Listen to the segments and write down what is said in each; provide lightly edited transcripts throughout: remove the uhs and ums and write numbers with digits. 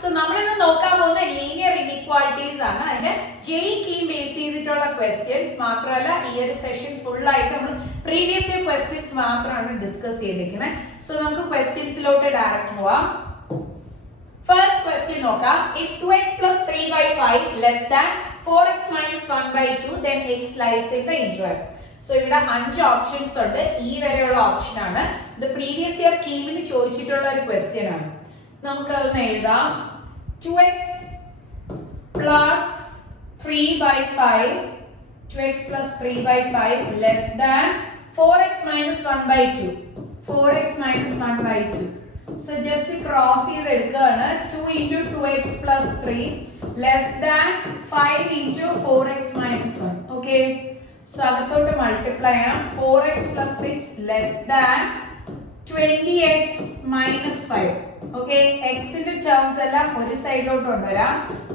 So നമ്മളിന്ന് നോക്കാൻ പോകുന്ന ലീനിയർ ഇൻഇക്വാളിറ്റീസ് ആണ്. അതിന്റെ ജെയ് കീ ബേസ് ചെയ്തിട്ടുള്ള ക്വസ്റ്റ്യൻസ് മാത്രമല്ല, ഈ ഒരു സെഷൻ ഫുൾ ആയിട്ട് നമ്മൾ പ്രീവിയസ് ഇയർ ക്വസ്റ്റ്യൻസ് മാത്രമാണ് ഡിസ്കസ് ചെയ്തിരിക്കുന്നത്. സോ നമുക്ക് ക്വസ്റ്റ്യൻസിലോട്ട് ഡയറക്റ്റ് പോവാം. ഫസ്റ്റ് ക്വസ്റ്റ്യൻ നോക്കാം. If 2x plus 3/5 less than 4x minus 1/2 then x lies in the interval. So ഇവിടെ 5 ഓപ്ഷൻസ് ഉണ്ട്. ഈ വരെയുള്ള ഓപ്ഷൻ ആണ്. ഇത് പ്രീവിയസ് ഇയർ കീമിന് ചോദിച്ചിട്ടുള്ള ഒരു ക്വസ്റ്റ്യൻ ആണ്. നമുക്ക് അതൊന്ന് എഴുതാം. 2x plus 3/5 2x plus 3/5 less than 4x minus 1/2 4x minus 1/2. So just cross ചെയ്തെടുക്കുകയാണ്. 2 into 2x plus 3 less than 5 into 4x minus 1. Okay. So അകത്തോട്ട് മൾട്ടിപ്ലൈ ചെയ്യാം. 4x plus 6 less than 20x minus 5. Okay. x ന്റെ terms എല്ലാം ഒരു സൈഡിലോട്ട് കൊണ്ടുവരാം.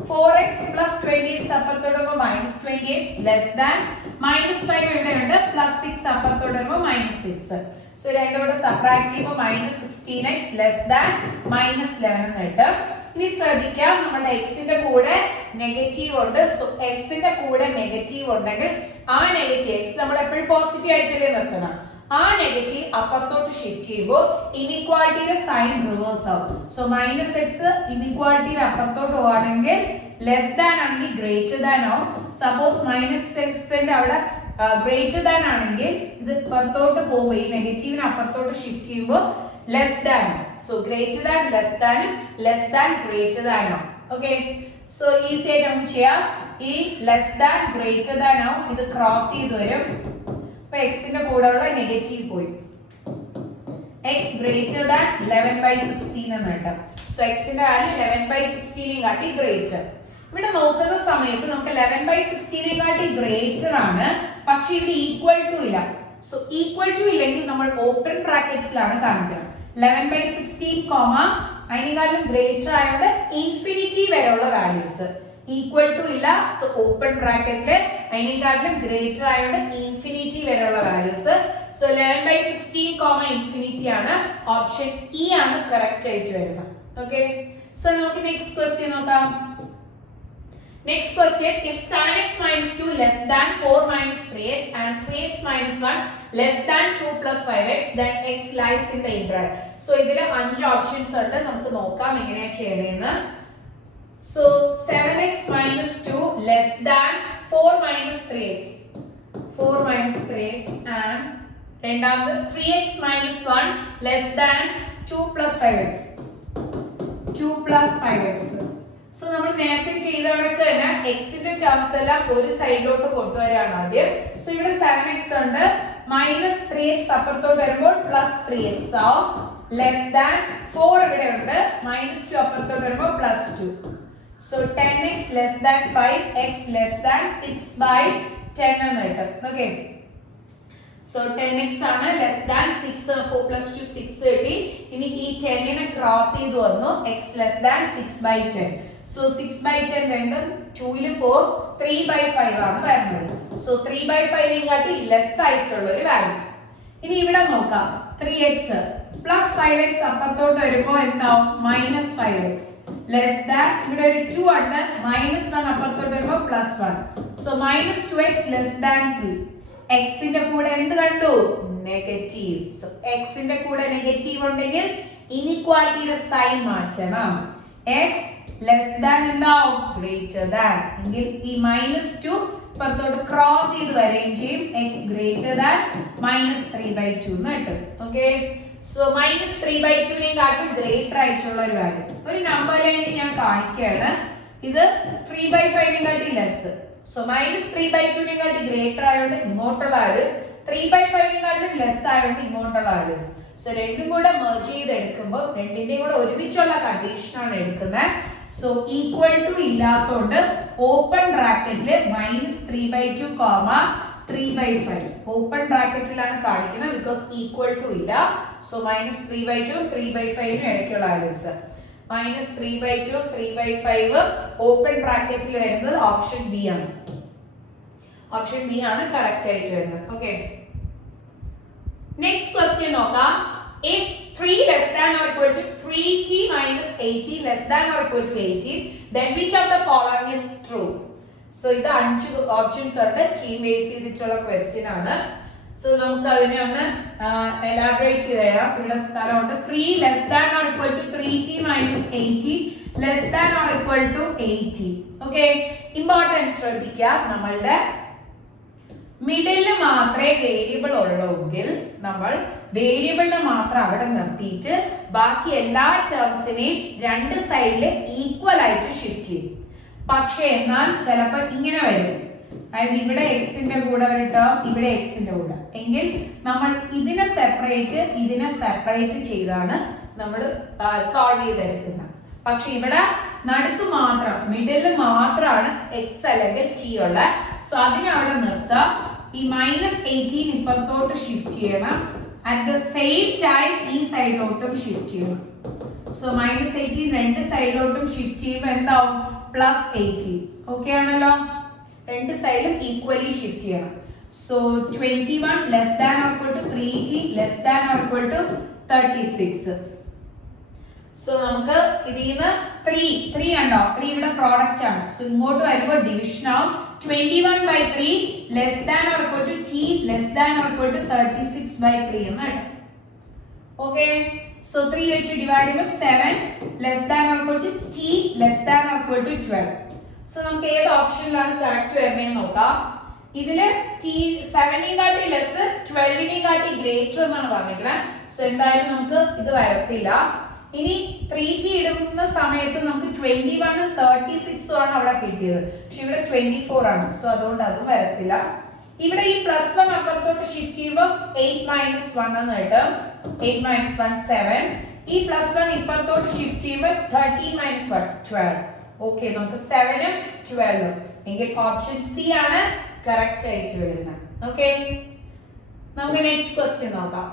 4x plus 20x അപ്പുറത്തോട്ട് വരുമ്പോൾ minus 20x less than minus 5 ഇവിടെയുണ്ട്, plus 6 അപ്പുറത്തോട്ട് വരുമ്പോൾ minus 6. സോ രണ്ടോട് സബ്ട്രാക്ട് ചെയ്യുമ്പോൾ minus 16x less than minus 11 എന്ന് കിട്ടും. ഇനി ശ്രദ്ധിക്കാം, നമ്മുടെ എക്സിന്റെ കൂടെ നെഗറ്റീവ് ഉണ്ട്. സോ എക്സിന്റെ കൂടെ നെഗറ്റീവ് ഉണ്ടെങ്കിൽ ആ നെഗറ്റീവ് എക്സ് നമ്മൾ എപ്പോഴും പോസിറ്റീവ് ആയിട്ടല്ലേ നിർത്തണം. ആ നെഗറ്റീവ് അപ്പുറത്തോട്ട് ഷിഫ്റ്റ് ചെയ്യുമ്പോൾ ഇൻഇക്വാളിറ്റിയുടെ സൈൻ റിവേഴ്സ് ആവും. സോ മൈനസ് എക്സ് ഇൻഇക്വാളിറ്റിയുടെ അപ്പുറത്തോട്ട് പോവാണെങ്കിൽ ലെസ് ദാൻ ആണെങ്കിൽ ഗ്രേറ്റർ ദാൻ ആവും. സപ്പോസ് മൈനസ് എക്സിന്റെ അവിടെ ഗ്രേറ്റർ ദാൻ ആണെങ്കിൽ ഇത് പുറത്തോട്ട് പോകുമ്പോൾ ഈ നെഗറ്റീവിന് അപ്പുറത്തോട്ട് ഷിഫ്റ്റ് ചെയ്യുമ്പോൾ less than. So greater than less ദാനും ലെസ് ദാൻ ഗ്രേറ്റർ ദാനും. ഓക്കെ. സോ ഈസി ആയിട്ട് നമുക്ക് ചെയ്യാം. ഈ ലെസ് ദാൻ ഗ്രേറ്റർ ദാൻ ആവും, ഇത് ക്രോസ് ചെയ്ത് വരും. അപ്പൊ എക്സിന്റെ കൂടെ ഉള്ള നെഗറ്റീവ് പോയി. എക്സ് ഗ്രേറ്റർ ദാൻ 11/16 എന്ന് കിട്ടും. സോ എക്സിന്റെ വാല്യൂ 11/16 കാട്ടി ഗ്രേറ്റർ. ഇവിടെ നോക്കുന്ന സമയത്ത് നമുക്ക് 11/16 കാട്ടി ഗ്രേറ്റർ ആണ്, പക്ഷെ ഇവിടെ ഈക്വൽ ടു ഇല്ല. സോ ഈക്വൽ ടു ഇല്ലെങ്കിൽ നമ്മൾ ഓപ്പൺ ബ്രാക്കറ്റ്സിലാണ് കാണിക്കണം. 11/16 അതിനെക്കാളും ഗ്രേറ്റർ ആയതുകൊണ്ട് ഇൻഫിനിറ്റി വരെയുള്ള വാല്യൂസ്. ഈക്വൽ ടു ഇല്ല, സോ ഓപ്പൺ ബ്രാക്കറ്റില് അതിനെക്കാളും ഗ്രേറ്റർ ആയതുകൊണ്ട് ഇൻഫിനിറ്റി വരെയുള്ള വാല്യൂസ്. സോ 11/16 ഇൻഫിനിറ്റി ആണ്. ഓപ്ഷൻ ഇ ആണ് കറക്റ്റ് ആയിട്ട് വരുന്നത്. ഓക്കെ. സോ നമുക്ക് നെക്സ്റ്റ് ക്വസ്റ്റ്യൻ നോക്കാം. Next question, if 7x minus 2 less than 4 minus 3x and 3x minus 1 less than 2 plus 5x then x lies in the interval. So ഇതില് 5 options ഉണ്ട്. നമുക്ക് നോക്കാം എങ്ങനെയാ ചെയ്യണമെന്ന്. So 7x minus 2 less than 4 minus 3x 4 minus 3x and രണ്ടാമത് 3x minus 1 less than 2 plus 5x 2 plus 5x. So നമ്മൾ നേരത്തെ ചെയ്ത കണക്ക് തന്നെ എക്സിന്റെ ടേംസ് എല്ലാം ഒരു സൈഡിലോട്ട് കൊണ്ടുവരാണ് ആദ്യം. സോ ഇവിടെ 7x ഉണ്ട്, മൈനസ് 3x അപ്പുറത്തോട്ട് വരുമ്പോൾ പ്ലസ് 3x ആവും. ലെസ് ദാൻ 4 ഇവിടെ ഉണ്ട്, മൈനസ് 2 അപ്പുറത്തോട്ട് വരുമ്പോൾ plus 2. So 10x less than 5, x less than 6/10 എന്ന് കിട്ടും. ഓക്കെ. സോ 10x ആണ്, ലെസ് ദാൻ 6, 4 plus 2 6 കിട്ടി. ഇനി ഈ 10നെ ക്രോസ് ചെയ്ത് വന്നു, x ലെസ് ദാൻ 6/10. സോ 6/10 രണ്ടും 2ൽ പോകും, 3/5 ആണ് വരുന്നത്. സോ 3/5 കാട്ടി ലെസ് ആയിട്ടുള്ള ഒരു വാല്യൂ. ഇനി ഇവിടെ നോക്കാം. 3x പ്ലസ് 5x അപ്പുറത്തോട്ട് വരുമ്പോൾ എന്താവും? മൈനസ് 5x ലെസ് ദാൻ ഇവിടെ ഒരു 2 ഉണ്ട്, മൈനസ് 1 അപ്പുറത്തോട്ട് വരുമ്പോൾ plus 1. So minus 2x less than 3. എക്സിന്റെ കൂടെ എന്ത് കണ്ടു? നെഗറ്റീവ്. സോ എക്സിന്റെ കൂടെ നെഗറ്റീവ് ഉണ്ടെങ്കിൽ ഇൻഇക്വാലിറ്റിയുടെ സൈൻ മാറ്റണം. എക്സ് ലെസ് ദാൻ എന്താവും? Greater than. എങ്കിൽ ഈ -2 പുറത്തോട്ട് ക്രോസ് ചെയ്ത് വരികയും ചെയ്യും. എക്സ് ഗ്രേറ്റർ ദാൻ -3/2 എന്ന് കിട്ടും. ഓക്കെ. സോ -3/2 കാട്ടും ഗ്രേറ്റർ ആയിട്ടുള്ള ഒരു വാല്യൂ. ഒരു നമ്പർ ലൈനിൽ ഞാൻ കാണിക്കുകയാണ്. ഇത് 3/5 കാട്ടി ലെസ്. സോ -3/2 കാട്ടി ഗ്രേറ്റർ ആയതുകൊണ്ട് ഇങ്ങോട്ടുള്ള വാല്യൂസ്, 3/5 കാട്ടിലും ലെസ് ആയതുകൊണ്ട് ഇങ്ങോട്ടുള്ള വാല്യൂസ്. സോ രണ്ടും കൂടെ മെർജ് ചെയ്ത് എടുക്കുമ്പോൾ രണ്ടിന്റെയും കൂടെ ഒരുമിച്ചുള്ള കണ്ടീഷൻ ആണ് എടുക്കുന്നത്. സോ ഈക്വൽ ടു ഇല്ലാത്തതുകൊണ്ട് ഓപ്പൺ ബ്രാക്കറ്റില് -3/2 3/5 ഓപ്പൺ ബ്രാക്കറ്റിലാണ് കാണിക്കുന്നത്, ബിക്കോസ് ഈക്വൽ ടു ഇല്ല. സോ -3/2 3/5 ഇടയ്ക്കുള്ള വാല്യൂസ്. -3/2 3/5 ഓപ്പൺ ബ്രാക്കറ്റിൽ വരുന്നത് ഓപ്ഷൻ ബി ആണ്. ഓപ്ഷൻ ബി ആണ് കറക്റ്റ് ആയിട്ട് വരുന്നത്. ഓക്കെ. നെക്സ്റ്റ് ക്വസ്റ്റ്യൻ നോക്കാം. If 3 less than or equal to 3t minus 18 less than or equal to 18, then which of the following is true? So ഇത് 5 options ഉണ്ട്. Key base ചെയ്തിട്ടുള്ള question ആണ്. So നമുക്ക് അതിനെ ഒന്ന് എലാബറേറ്റ് ചെയ്യാം. ഇവിടെ സ്ഥലമുണ്ട്. 3 less than or equal to 3t minus 18 less than or equal to 80. Okay, importance ശ്രദ്ധിക്കുക. നമ്മളുടെ മിഡിൽ മാത്രമേ വേരിയബിൾ ഉള്ളൂവെങ്കിൽ നമ്മൾ വേരിയബിളിനെ മാത്രം അവിടെ നിർത്തിയിട്ട് ബാക്കി എല്ലാ ടേംസിനെയും രണ്ട് സൈഡിൽ ഈക്വൽ ആയിട്ട് ഷിഫ്റ്റ് ചെയ്യും. പക്ഷെ എന്നാൽ ചിലപ്പോൾ ഇങ്ങനെ വരും, അതായത് ഇവിടെ എക്സിന്റെ കൂടെ ഒരു ടേം, ഇവിടെ എക്സിന്റെ കൂടെ, എങ്കിൽ നമ്മൾ ഇതിനെ സെപ്പറേറ്റ് ചെയ്താണ് നമ്മൾ സോൾവ് ചെയ്തെടുക്കുന്നത്. പക്ഷെ ഇവിടെ നടുക്ക് മാത്രം, മിഡിൽ മാത്രമാണ് എക്സ് അല്ലെങ്കിൽ ടി ഉള്ളത്. സോ അതിനെ അവിടെ നിർത്താം. ഈ -18 ഇപ്പുറത്തോട്ട് ഷിഫ്റ്റ് ചെയ്യണം. അറ്റ് ദ സെയിം ടൈം ഈ സൈഡിലോട്ടും ഷിഫ്റ്റ് ചെയ്യണം. സോ -18 രണ്ട് സൈഡിലോട്ടും ഷിഫ്റ്റ് ചെയ്യുമ്പോൾ എന്താവും? +18. ഓക്കെ ആണല്ലോ? രണ്ട് സൈഡിലും ഈക്വലി ഷിഫ്റ്റ് ചെയ്യണം. So 21 less than or equal to 3t less than or equal to 36. So നമുക്ക് ഇതിന്ന് 3 ഉണ്ടോ? 3 ഇവിടെ പ്രോഡക്റ്റ് ആണ്. സോ ഇങ്ങോട്ട് വരുമ്പോൾ ഡിവിഷൻ ആവും. 21/3 less than or equal to t less than or equal to 36/3 എന്ന് കേട്ടോ. ഓക്കെ, സോ 3 വെച്ച് ഡിവൈഡ് ചെയ്യുമ്പോൾ 7 less than or equal to t less than or equal to 12. So നമുക്ക് ഏത് ഓപ്ഷനിലാണ് കറക്റ്റ് വരുന്നതെന്ന് നോക്കാം. ഇതില് t 7-നെക്കാട്ടി ലെസ് 12-നെക്കാട്ടി ഗ്രേറ്റർ എന്നാണ് പറഞ്ഞിരിക്കുന്നത്. സോ എന്തായാലും നമുക്ക് ഇത് വരത്തില്ല. ഇനി 3t ഇടുന്ന സമയത്ത് നമുക്ക് 21 36 ആണ് അവിടെ കിട്ടിയത്. പക്ഷെ ഇവിടെ 24 ആണ്. സോ അതുകൊണ്ട് അതും വരത്തില്ല. ഇവിടെ ഈ +1 അപ്പുറത്തോട്ട് ഷിഫ്റ്റ് ചെയ്യുമ്പോൾ 8 - 1 എന്ന് കിട്ടും. 8 - 1 7. ഈ +1 ഇപ്പുറത്തോട്ട് ഷിഫ്റ്റ് ചെയ്യുമ്പോൾ 13 - 1 12. ഓക്കെ, നമുക്ക് 7ഉം 12ഉം, എങ്കിൽ ഓപ്ഷൻ സി ആണ് കറക്റ്റ് ആയിട്ട് വരുന്നത്. ഓക്കെ, നമുക്ക് നെക്സ്റ്റ് ക്വസ്റ്റ്യൻ നോക്കാം.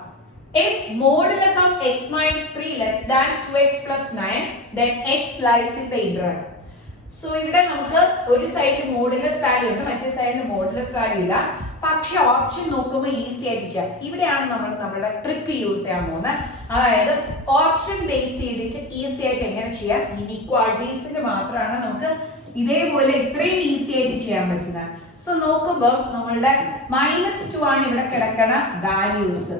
If modulus of x minus 3 less than 2x plus 9, then x lies in the interval. So ഇവിടെ നമുക്ക് ഒരു സൈഡിൽ മോഡുലസ് വാല്യൂ ഉണ്ട്, മറ്റേ സൈഡിൽ മോഡുലസ് വാല്യൂ ഇല്ല. പക്ഷെ ഓപ്ഷൻ നോക്കുമ്പോൾ ഈസി ആയിട്ട് ചെയ്യാം. ഇവിടെയാണ് നമ്മൾ നമ്മുടെ ട്രിക്ക് യൂസ് ചെയ്യാൻ പോകുന്നത്. അതായത് ഓപ്ഷൻ ബേസ് ചെയ്തിട്ട് ഈസി ആയിട്ട് എങ്ങനെ ചെയ്യാം, ഇനീക്വാളിറ്റീസിന് മാത്രമാണ് നമുക്ക് ഇതേപോലെ ഇത്രയും ഈസി ആയിട്ട് ചെയ്യാൻ പറ്റുന്നത്. സോ നോക്കുമ്പോൾ നമ്മളുടെ -2 ആണ് ഇവിടെ കിടക്കണ വാല്യൂസ്.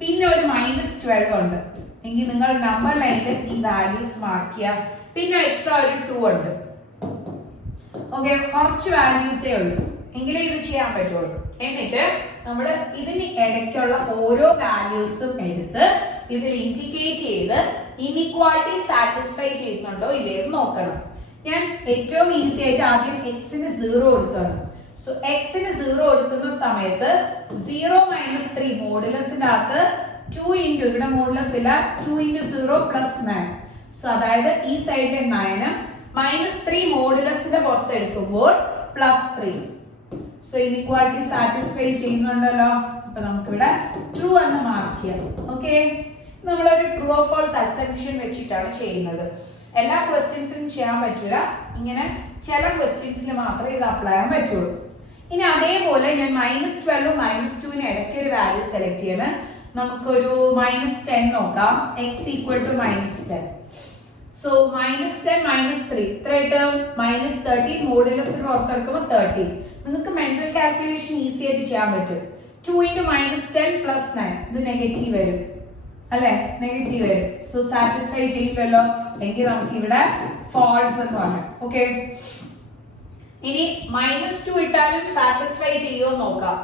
പിന്നെ ഒരു -12 ഉണ്ട്, എങ്കിൽ നിങ്ങൾ നമ്പർ ലൈനിൽ ഈ വാല്യൂസ് മാർക്ക് ചെയ്യുക. പിന്നെ എക്സ്ട്രാ ഒരു 2 ഉണ്ട്. ഓക്കെ, കുറച്ച് വാല്യൂസേ ഉള്ളൂ, എങ്കിലേ ഇത് ചെയ്യാൻ പറ്റുള്ളൂ. എന്നിട്ട് നമ്മൾ ഇതിന് ഇടയ്ക്കുള്ള ഓരോ വാല്യൂസും എടുത്ത് ഇതിൽ ഇൻഡിക്കേറ്റ് ചെയ്ത് ഇനീക്വാളിറ്റി സാറ്റിസ്ഫൈ ചെയ്യുന്നുണ്ടോ ഇല്ലയെന്ന് നോക്കണം. ഞാൻ ഏറ്റവും ഈസി ആയിട്ട് ആദ്യം എക്സിന് 0 കൊടുക്കണം. സോ എക്സിന് 0 കൊടുക്കുന്ന സമയത്ത് 0 - 3 മോഡുലസിന്റെ അകത്ത് 2 ഇൻറ്റു, ഇവിടെ മോഡുലസ് ഇല്ല, 2 × 0 + 9. സോ അതായത് ഈ സൈഡിലെ 9 -3 മോഡുലസിന്റെ പുറത്ത് എടുക്കുമ്പോൾ +3. സോ ഇനീക്വാളിറ്റി സാറ്റിസ്ഫൈ ചെയ്യുന്നുണ്ടല്ലോ. അപ്പൊ നമുക്കിവിടെ ട്രൂ എന്ന് മാർക്ക് ചെയ്യാം. ഓക്കെ, നമ്മളൊരു ട്രൂ ഓർ ഫാൾസ് അസംപ്ഷൻ വെച്ചിട്ടാണ് ചെയ്യുന്നത്. എല്ലാ ക്വസ്റ്റ്യൻസിനും ചെയ്യാൻ പറ്റില്ല, ഇങ്ങനെ ചില ക്വസ്റ്റ്യൻസിന് മാത്രമേ ഇത് അപ്ലൈ ചെയ്യാൻ പറ്റുള്ളൂ. ഇനി അതേപോലെ ഞാൻ -12ഉം -2ന് ഇടയ്ക്ക് ഒരു വാല്യൂ സെലക്ട് ചെയ്യണം. നമുക്കൊരു -10 നോക്കാം. x = -10. സോ -10 - 3 എത്രയായിട്ട് -13 മോഡുലസിന് പുറത്തെടുക്കുമ്പോൾ 13. നിങ്ങൾക്ക് മെന്റൽ കാൽക്കുലേഷൻ ഈസി ആയിട്ട് ചെയ്യാൻ പറ്റും. 2 × -10 + 9 ഇത് നെഗറ്റീവ് വരും അല്ലെ, നെഗറ്റീവ് വരും. സോ സാറ്റിസ്ഫൈ ചെയ്യില്ലല്ലോ, എങ്കിൽ നമുക്ക് ഇവിടെ ഫാൾസ് എന്ന് പറയാം. ഓക്കെ, ഇനി -2 ഇട്ടാലും സാറ്റിസ്ഫൈ ചെയ്യുമോ നോക്കാം.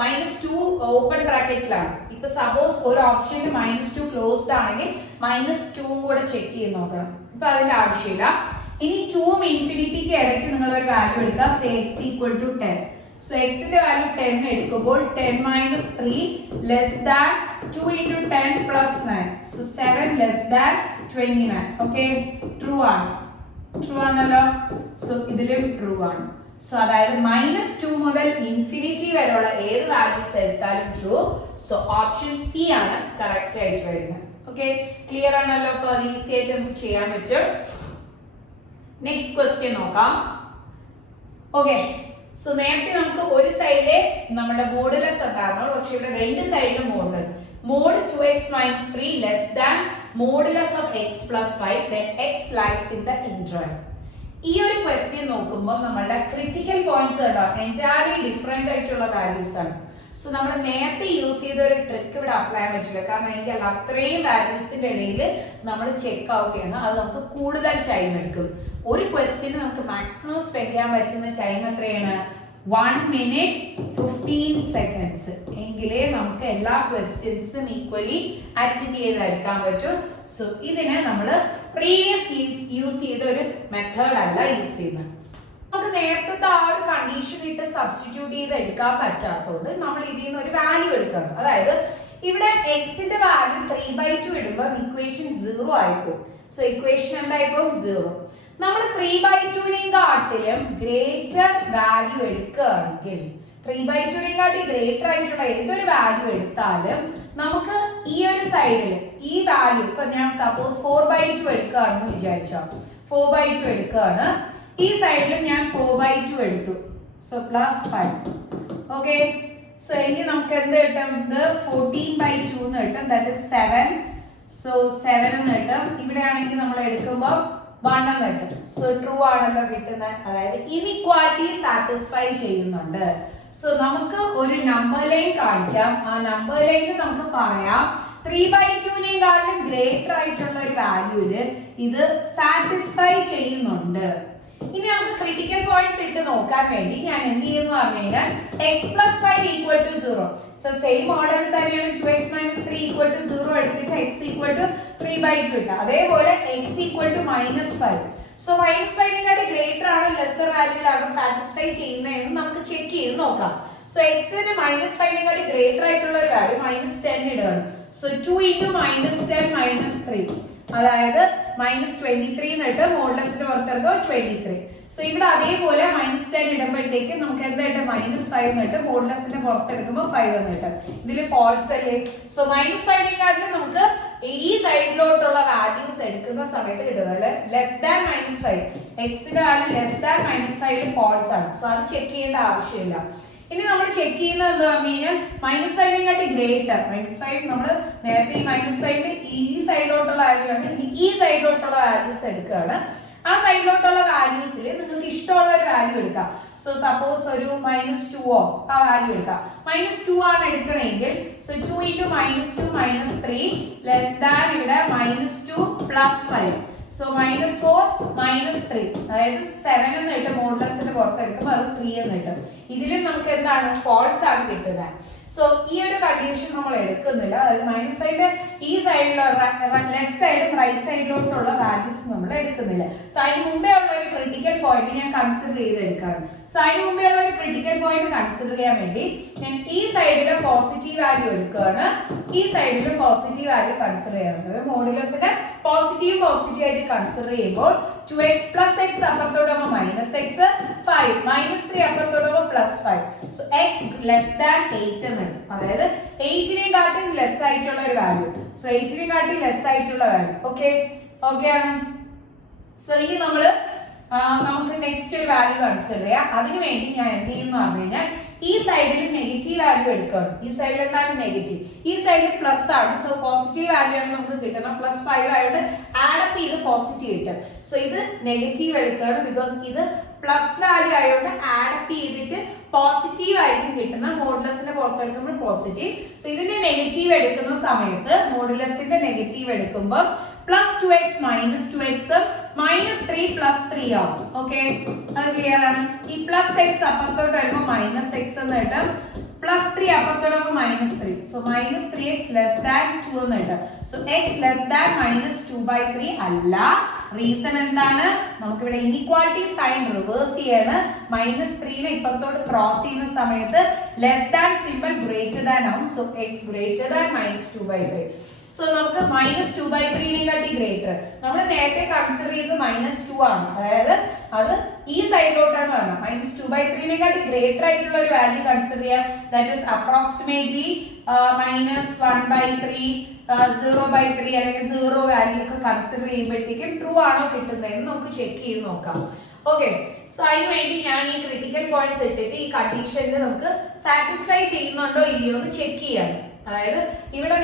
-2 ഓപ്പൺ ബ്രാക്കറ്റിലാണ്. ഇപ്പൊ സപ്പോസ് ഒരു ഓപ്ഷനിൽ -2 ക്ലോസ്ഡ് ആണെങ്കിൽ -2 കൂടെ ചെക്ക് ചെയ്ത് നോക്കണം. ഇപ്പൊ അതിന്റെ ആവശ്യമില്ല. ഇനി 2ഉം ഇൻഫിനിറ്റിക്ക് ഇടയ്ക്ക് നിങ്ങൾ ഒരു വാല്യൂ എടുക്കുക. Say x = 10. സോ എക്സിന്റെ വാല്യൂ 10 എടുക്കുമ്പോൾ 10 - 3 less than 2 × 10 + 9. So 7 less than 29. Okay, true ആണ്. ട്രൂ ആണല്ലോ. സോ ഇതിലും ട്രൂ ആണ്. സോ അതായത് -2 മുതൽ ഇൻഫിനിറ്റി വരെയുള്ള ഏത് വാല്യൂസ് എടുത്താലും ട്രൂ. സോ ഓപ്ഷൻ സി ആണ് കറക്റ്റ് ആയിട്ട് വരുന്നത്. ഓക്കെ, ക്ലിയർ ആണല്ലോ. അപ്പൊ അത് ഈസി ആയിട്ട് നമുക്ക് ചെയ്യാൻ പറ്റും. നെക്സ്റ്റ് ക്വസ്റ്റ്യൻ നോക്കാം. ഓക്കെ, സോ നേരത്തെ നമുക്ക് ഒരു സൈഡിലെ നമ്മുടെ മോഡുലസ് ഉണ്ടായിരുന്നു, പക്ഷെ ഇവിടെ രണ്ട് സൈഡിലും modulus. mod 2x minus 3 less than modulus of x plus 5, then x lies in the interval. ഈ ഒരു ക്വസ്റ്റ്യൻ നോക്കുമ്പോൾ നമ്മളുടെ ക്രിട്ടിക്കൽ പോയിന്റ്സ് എൻറ്റയർലി ഡിഫറെന്റ് ആയിട്ടുള്ള വാല്യൂസ് ആണ്. സോ നമ്മൾ നേരത്തെ യൂസ് ചെയ്ത ഒരു ട്രിക്ക് ഇവിടെ അപ്ലൈ ചെയ്യാൻ പറ്റില്ല, കാരണം എനിക്ക് അത്രയും വാല്യൂസിന്റെ ഇടയിൽ നമ്മൾ ചെക്ക് ഔട്ട് ചെയ്യണം. അത് നമുക്ക് കൂടുതൽ ടൈം എടുക്കും. ഒരു ക്വസ്റ്റ്യന് നമുക്ക് മാക്സിമം സ്പെൻഡ് ചെയ്യാൻ പറ്റുന്ന ടൈം എത്രയാണ്? 1 minute 15 seconds. എങ്കിലേ നമുക്ക് എല്ലാ ക്വസ്റ്റ്യൻസിനും ഈക്വലി അറ്റൻഡ് ചെയ്തെടുക്കാൻ പറ്റും. സോ ഇതിനെ നമ്മൾ പ്രീവിയസ് യൂസ് ചെയ്ത ഒരു മെത്തേഡ് അല്ല യൂസ് ചെയ്യുന്നത്. നമുക്ക് നേരത്തെ ആ ഒരു കണ്ടീഷൻ ഇട്ട് സബ്സ്റ്റിറ്റ്യൂട്ട് ചെയ്ത് എടുക്കാൻ പറ്റാത്തതുകൊണ്ട് നമ്മൾ ഇതിൽ നിന്ന് ഒരു വാല്യൂ എടുക്കണം. അതായത് ഇവിടെ എക്സിന്റെ വാല്യൂ 3/2 ഇടുമ്പോൾ ഇക്വേഷൻ 0 ആയിപ്പോകും. സോ ഇക്വേഷൻ എന്തായിപ്പോകും? 0. നമ്മൾ 3/2 കാട്ടിലും ഗ്രേറ്റർ വാല്യൂ എടുക്കുകയാണെങ്കിൽ 3/2 കാട്ടി ഗ്രേറ്റർ ആയിട്ടുള്ള ഏതൊരു വാല്യൂ എടുത്താലും നമുക്ക് ഈ ഒരു സൈഡിൽ ഈ വാല്യൂ, ഇപ്പൊ ഞാൻ സപ്പോസ് 4/2 എടുക്കുകയാണെന്ന് വിചാരിച്ചോ, 4/2 എടുക്കുകയാണ്. ഈ സൈഡിലും ഞാൻ 4/2 എടുത്തു. സോ +5. ഓക്കെ, സോ ഇനി നമുക്ക് എന്ത് കിട്ടും? ഇത് 14/2 എന്ന് കിട്ടും. That is 7. സോ 7 എന്ന് കിട്ടും. ഇവിടെ ആണെങ്കിൽ നമ്മൾ എടുക്കുമ്പോൾ 1 എന്ന് കിട്ടും. സോ ട്രൂ ആണല്ലോ കിട്ടുന്നത്. അതായത് ഇനിക്വാലിറ്റി സാറ്റിസ്ഫൈ ചെയ്യുന്നുണ്ട്. സോ നമുക്ക് ഒരു നമ്പർ ലൈൻ കാണിക്കാം. ആ നമ്പർ ലൈനിൽ നമുക്ക് പറയാം 3/2 ഗ്രേറ്റർ ആയിട്ടുള്ള ഒരു വാല്യൂല് ഇത് സാറ്റിസ്ഫൈ ചെയ്യുന്നുണ്ട്. ഇനി നമുക്ക് ക്രിട്ടിക്കൽ പോയിന്റ്സ് ഇട്ട് നോക്കാൻ വേണ്ടി ഞാൻ എന്ത് ചെയ്യുന്നു പറഞ്ഞു കഴിഞ്ഞാൽ x plus 5 equal to 0. So same model തന്നെയാണ് 2x minus 3 equal to 0 എടുത്തിട്ട് x equal to 3/2 ഇട്ട. അതേപോലെ x equal to -5. So -5 greater ആണോ ലെസർ വാല്യൂലാണോ സാറ്റിസ്ഫൈ ചെയ്യുന്നതെന്ന് നമുക്ക് ചെക്ക് ചെയ്ത് നോക്കാം. സോ എക്സിന് -5 ഗ്രേറ്റർ ആയിട്ടുള്ള ഒരു വാല്യൂ -10 ഇടുകയാണ്. സോ 2 × -10 -3, അതായത് -23 എന്നിട്ട് മോഡുലസിന്റെ പുറത്തെടുക്കുക 23. സോ ഇവിടെ അതേപോലെ -10 ഇടുമ്പോഴത്തേക്ക് നമുക്ക് എന്തായിട്ട് -5 എന്നിട്ട് മോഡുലസിന്റെ പുറത്തെടുക്കുമ്പോൾ 5 എന്നിട്ട് ഇതിൽ ഫോൾസ് അല്ലേ. സോ -5 നമുക്ക് ഈ സൈഡിലോട്ടുള്ള വാല്യൂസ് എടുക്കുന്ന സമയത്ത് കിട്ടുന്നത് അല്ലെ ലെസ് ദാൻ -5, എക്സിന്റെ വാല്യൂ ലെസ് ദാൻ -5 ഫോൾസ് ആണ്. സോ അത് ചെക്ക് ചെയ്യേണ്ട ആവശ്യമില്ല. ഇനി നമ്മൾ ചെക്ക് ചെയ്യുന്നത് എന്താ പറഞ്ഞു കഴിഞ്ഞാൽ -5 ഗ്രേറ്റർ. -5 നമ്മൾ നേരത്തെ ഈ -5 ഈ സൈഡിലോട്ടുള്ള വാല്യൂ ആണ്. ഇനി ഈ സൈഡിലോട്ടുള്ള വാല്യൂസ് എടുക്കുകയാണ്. ആ സൈഡിലോട്ടുള്ള വാല്യൂസിൽ നിങ്ങൾക്ക് ഇഷ്ടമുള്ള ഒരു വാല്യൂ എടുക്കാം. സോ സപ്പോസ് ഒരു -2 ആ വാല്യൂ എടുക്കാം. -2 ആണ് എടുക്കണമെങ്കിൽ സോ 2 × -2 -3 ലെസ് ദാൻ ഇവിടെ -2 + 5. സോ -4 -3, അതായത് 7 എന്ന് കിട്ടും. മോഡുലസിന്റെ പുറത്തെടുക്കുമ്പോൾ അത് 3 എന്ന് കിട്ടും. ഇതിലും നമുക്ക് എന്താണ് ഫോൾസ് ആണ് കിട്ടുന്നത്. സോ ഈ ഒരു കണ്ടീഷൻ നമ്മൾ എടുക്കുന്നില്ല. അതായത് -5 ഈ സൈഡിലുള്ള ലെഫ്റ്റ് സൈഡും റൈറ്റ് സൈഡിലോട്ടുള്ള വാല്യൂസ് നമ്മൾ എടുക്കുന്നില്ല. സോ അതിന് മുമ്പേ ഉള്ള ഒരു ക്രിട്ടിക്കൽ പോയിന്റ് ഞാൻ കൺസിഡർ ചെയ്തെടുക്കാറ്. സോ അതിന് മുമ്പേ ഉള്ള ഒരു ക്രിട്ടിക്കൽ പോയിന്റ് കൺസിഡർ ചെയ്യാൻ വേണ്ടി ഞാൻ ഈ സൈഡിലെ പോസിറ്റീവ് വാല്യൂ എടുക്കുകയാണ്, ഈ സൈഡിലും പോസിറ്റീവ് വാല്യൂ കൺസിഡർ ചെയ്യുന്നത്. മോഡുലസിനെ പോസിറ്റീവ് ആയിട്ട് കൺസിഡർ ചെയ്യുമ്പോൾ 2x plus x അപ്പുറത്തോട്ട് -x, 5 -3 അപ്പുറത്തോട്ട് +5. സോ x ലെസ് ദാൻ 8 എന്ന് കിട്ടും. അതായത് 8 ലെസ് ആയിട്ടുള്ള ഒരു വാല്യൂ. സോ 8 ലെസ് ആയിട്ടുള്ള വാല്യൂ. ഓക്കെ ആണ്. സോ ഇനി നമുക്ക് നെക്സ്റ്റ് ഒരു വാല്യൂ കൺസിഡർ ചെയ്യാം. അതിനുവേണ്ടി ഞാൻ എന്ത് ചെയ്യുന്നു പറഞ്ഞു കഴിഞ്ഞാൽ ഈ സൈഡിൽ നെഗറ്റീവ് വാല്യൂ എടുക്കണം. ഈ സൈഡിൽ എന്താണ് നെഗറ്റീവ്, ഈ സൈഡിൽ പ്ലസ് ആണ്. സോ പോസിറ്റീവ് വാല്യൂ ആണ് നമുക്ക് കിട്ടണം. +5 ആയതുകൊണ്ട് ആഡപ്പ് ചെയ്ത് പോസിറ്റീവ് കിട്ടും. സോ ഇത് നെഗറ്റീവ് എടുക്കുകയാണ്, ബിക്കോസ് ഇത് പ്ലസ് വാല്യൂ ആയതുകൊണ്ട് ആഡപ്പ് ചെയ്തിട്ട് പോസിറ്റീവ് ആയിരിക്കും കിട്ടുന്ന. മോഡുലസിന്റെ പുറത്തെടുക്കുമ്പോൾ പോസിറ്റീവ്. സോ ഇതിന്റെ നെഗറ്റീവ് എടുക്കുന്ന സമയത്ത് മോഡുലസിന്റെ നെഗറ്റീവ് എടുക്കുമ്പോൾ +2x -2x -3 + 3 ആവും. ഓക്കെ, അത് ക്ലിയർ ആണ്. ഈ +x അപ്പുറത്തോട്ട് വരുമ്പോൾ -x എന്ന് കിട്ടും. +3 അപ്പുറത്തോട്ട് വരുമ്പോൾ -3. സോ -3x ലെസ് ദാൻ 2 എന്ന് കിട്ടും. സോ x ലെസ് ദാൻ -2/3 അല്ല. റീസൺ എന്താണ്? നമുക്കിവിടെ ഇനിക്വാലിറ്റി സൈൻ റിവേഴ്സ് ചെയ്യാണ്. -3 ഇപ്പുറത്തോട്ട് ക്രോസ് ചെയ്യുന്ന സമയത്ത് less than simple greater than ആവും. So x greater than -2/3. So നമുക്ക് -2/3 ഗ്രേറ്റർ. നമ്മൾ നേരത്തെ കൺസിഡർ ചെയ്തത് -2 ആണ്. അതായത് അത് ഈ സൈഡിലോട്ടാണ് വരുന്നത്. -2/3 ഗ്രേറ്റർ ആയിട്ടുള്ള ഒരു വാല്യൂ കൺസിഡർ ചെയ്യാം. ദാറ്റ് ഈസ് അപ്രോക്സിമേറ്റ്ലി -1/3 0/3 അല്ലെങ്കിൽ 0 വാല്യൂ ഒക്കെ കൺസിഡർ ചെയ്യുമ്പോഴത്തേക്കും ട്രൂ ആണോ കിട്ടുന്നതെന്ന് നമുക്ക് ചെക്ക് ചെയ്ത് നോക്കാം. ഓക്കെ, സോ അതിന് വേണ്ടി ഞാൻ ഈ ക്രിട്ടിക്കൽ പോയിന്റ്സ് ഇട്ടിട്ട് ഈ കണ്ടീഷനിൽ നമുക്ക് സാറ്റിസ്ഫൈ ചെയ്യുന്നുണ്ടോ ഇല്ലയോ എന്ന് ചെക്ക് ചെയ്യാണ്. അതായത് ഇവിടെ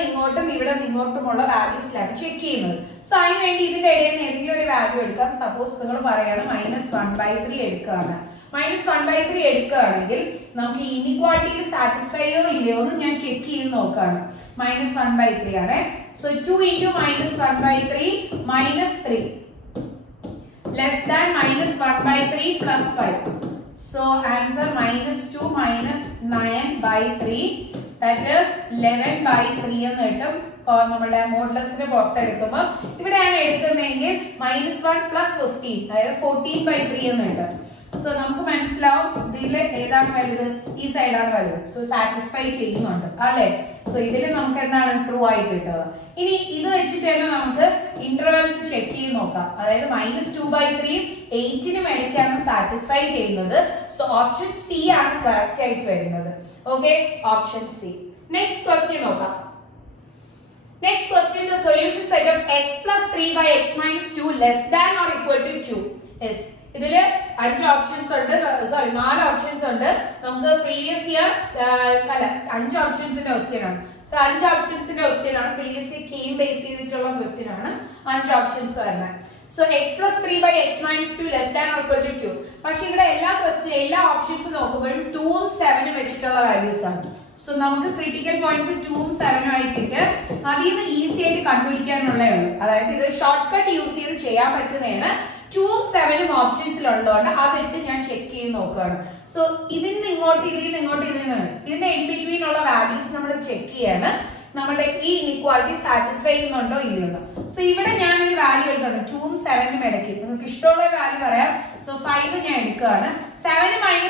നിങ്ങോട്ടുമുള്ള വാല്യൂസിലാണ് ചെക്ക് ചെയ്യുന്നത്. സോ അതിന് വേണ്ടി ഇതിന്റെ ഇടയിൽ നിന്ന് ഏതെങ്കിലും ഒരു വാല്യൂ എടുക്കാം. സപ്പോസ് നിങ്ങൾ പറയാണ് -1/3 എടുക്കുകയാണ്. -1/3 എടുക്കുകയാണെങ്കിൽ നമുക്ക് ഈ ഇനിക്വാളിറ്റിയിൽ സാറ്റിസ്ഫൈയോ ഇല്ലയോ എന്ന് ഞാൻ ചെക്ക് ചെയ്ത് നോക്കുകയാണ്. -1/3 ആണ്. So 2 × -1/3 -3 less than -1/3 plus 5. So answer -2 -9/3, that is 11/3 എന്ന് കിട്ടും. നമ്മുടെ മോഡുലസിന് പുറത്തെടുക്കുമ്പോൾ ഇവിടെയാണ് എടുക്കുന്നതെങ്കിൽ -1 + 15, അതായത് 14/3 എന്ന് കിട്ടും. സോ നമുക്ക് മനസ്സിലാവും ഇതിൽ ഏതാണ് വലുത്, ഈ സൈഡാണ് വലുത്. സോ സാറ്റിസ്ഫൈ ചെയ്യുന്നുണ്ട് അല്ലേ. സോ ഇതിൽ നമുക്ക് എന്താണ് ട്രൂ ആയിട്ട് കിട്ടുക. ഇനി ഇത് വെച്ചിട്ട് തന്നെ നമുക്ക് ഇന്റർവെൽസ് ചെക്ക് ചെയ്ത് നോക്കാം. അതായത് -2/3 8-നും ഇടയ്ക്കാണ് സാറ്റിസ്ഫൈ ചെയ്യുന്നത്. സോ ഓപ്ഷൻ സി ആണ് കറക്റ്റ് ആയിട്ട് വരുന്നത്. Okay, option C. Next question നോക്കാം. Next question, the solution set of x plus 3 by x minus 2 less than or equal to 2 is. ഇതില് 4 ഓപ്ഷൻസ് ഉണ്ട്. നമുക്ക് പ്രീവിയസ് ഇയർ 5 ഓപ്ഷൻസിന്റെ ക്വസ്റ്റ്യൻ ആണ്. So 5 ഓപ്ഷൻസിന്റെ question ആണ്. Previous year KEAM base ചെയ്തിട്ടുള്ള question ആണ് 5 options വരുന്നത്. So x plus 3 by x minus 2 less than or equal to 2. പക്ഷെ ഇവിടെ എല്ലാ ഓപ്ഷൻസ് നോക്കുമ്പോഴും 2 ഉം 7 ഉം വെച്ചിട്ടുള്ള വാല്യൂസ് ആണ്. സോ നമുക്ക് ക്രിട്ടിക്കൽ പോയിന്റ്സ് 2 ഉം 7 ഉം ആയിട്ടിട്ട് അതിൽ നിന്ന് ഈസി ആയിട്ട് കണ്ടുപിടിക്കാനുള്ളേ ഉള്ളൂ. അതായത് ഇത് ഷോർട്ട് കട്ട് യൂസ് ചെയ്ത് ചെയ്യാൻ പറ്റുന്നതാണ്. 2 ഉം 7 ഉം ഓപ്ഷൻസിലുള്ളതുകൊണ്ട് അതിട്ട് ഞാൻ ചെക്ക് ചെയ്ത് നോക്കുകയാണ്. സോ ഇതിന്റെ ഇങ്ങോട്ട് ഇതിന്റെ ഇൻ ബിറ്റ്വീൻ ഉള്ള വാല്യൂസ് നമ്മൾ ചെക്ക് ചെയ്യാണ്. നമ്മുടെ ഈ ഇനിക്വാളിറ്റി സാറ്റിസ്ഫൈ ചെയ്യുന്നുണ്ടോ ഇല്ലയോ. സോ ഇവിടെ ഞാനൊരു വാല്യൂ എടുക്കുകയാണ് 2 ഉം 7 ഉം ഇടയ്ക്ക്. നിങ്ങൾക്ക് ഇഷ്ടമുള്ള വാല്യൂ പറയാം. സോ 5 ഞാൻ എടുക്കുകയാണ്. 7 -∞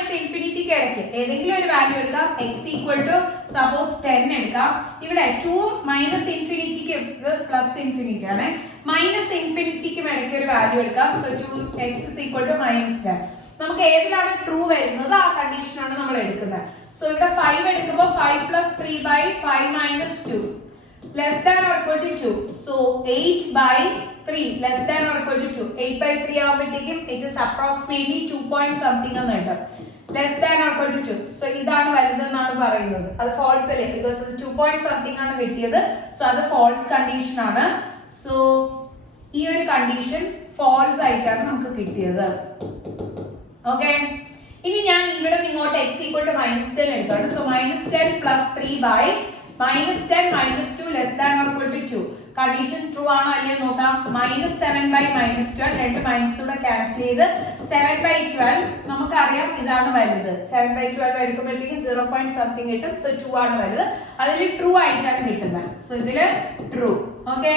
ഇടയ്ക്ക് ഏതെങ്കിലും ഒരു വാല്യൂ എടുക്കാം. x = സപ്പോസ് 10 എടുക്കാം. ഇവിടെ 2 -∞ +∞ ആണ്. -∞ ഇടയ്ക്ക് ഒരു വാല്യൂ എടുക്കാം. So 2x = -10. നമുക്ക് ഏതിലാണ് ട്രൂ വരുന്നത് ആ കണ്ടീഷനാണ് നമ്മൾ എടുക്കുന്നത്. സോ ഇവിടെ 5 എടുക്കുമ്പോൾ 5 + 3/5 - 2 less than or equal to 2. So 8/3 less than or equal to 2. 8/3 ആവുമ്പോഴത്തേക്കും it is approximately 2 point something എന്ന് കിട്ടും. Less than or equal to 2. So ഇതാണ് വലുതെന്നാണ് പറയുന്നത്. അത് false അല്ലേ, because 2 point something ആണ് കിട്ടിയത്. സോ അത് false കണ്ടീഷൻ ആണ്. സോ ഈ ഒരു കണ്ടീഷൻ false ആയിട്ടാണ് നമുക്ക് കിട്ടിയത്. ഓക്കെ, ഇനി ഞാൻ ഇവിടെ ഇങ്ങോട്ട് x = -10 എടുക്കുകയാണ്. So -10 + 3/-10 - 2 less than or equal to 2. Condition true ആണോ അല്ലയോ നോക്കാം. -7/-12 രണ്ട് മൈനസ് കൂടെ ക്യാൻസൽ ചെയ്ത് 7/12 നമുക്കറിയാം ഇതാണ് വലുത്. 7/12 എടുക്കുമ്പോഴത്തേക്ക് 0 point something കിട്ടും. സോ 2 ആണ് വലുത്. അതിൽ ട്രൂ ആയിട്ടാണ് കിട്ടുന്നത്. സോ ഇതില് ട്രൂ. ഓക്കെ,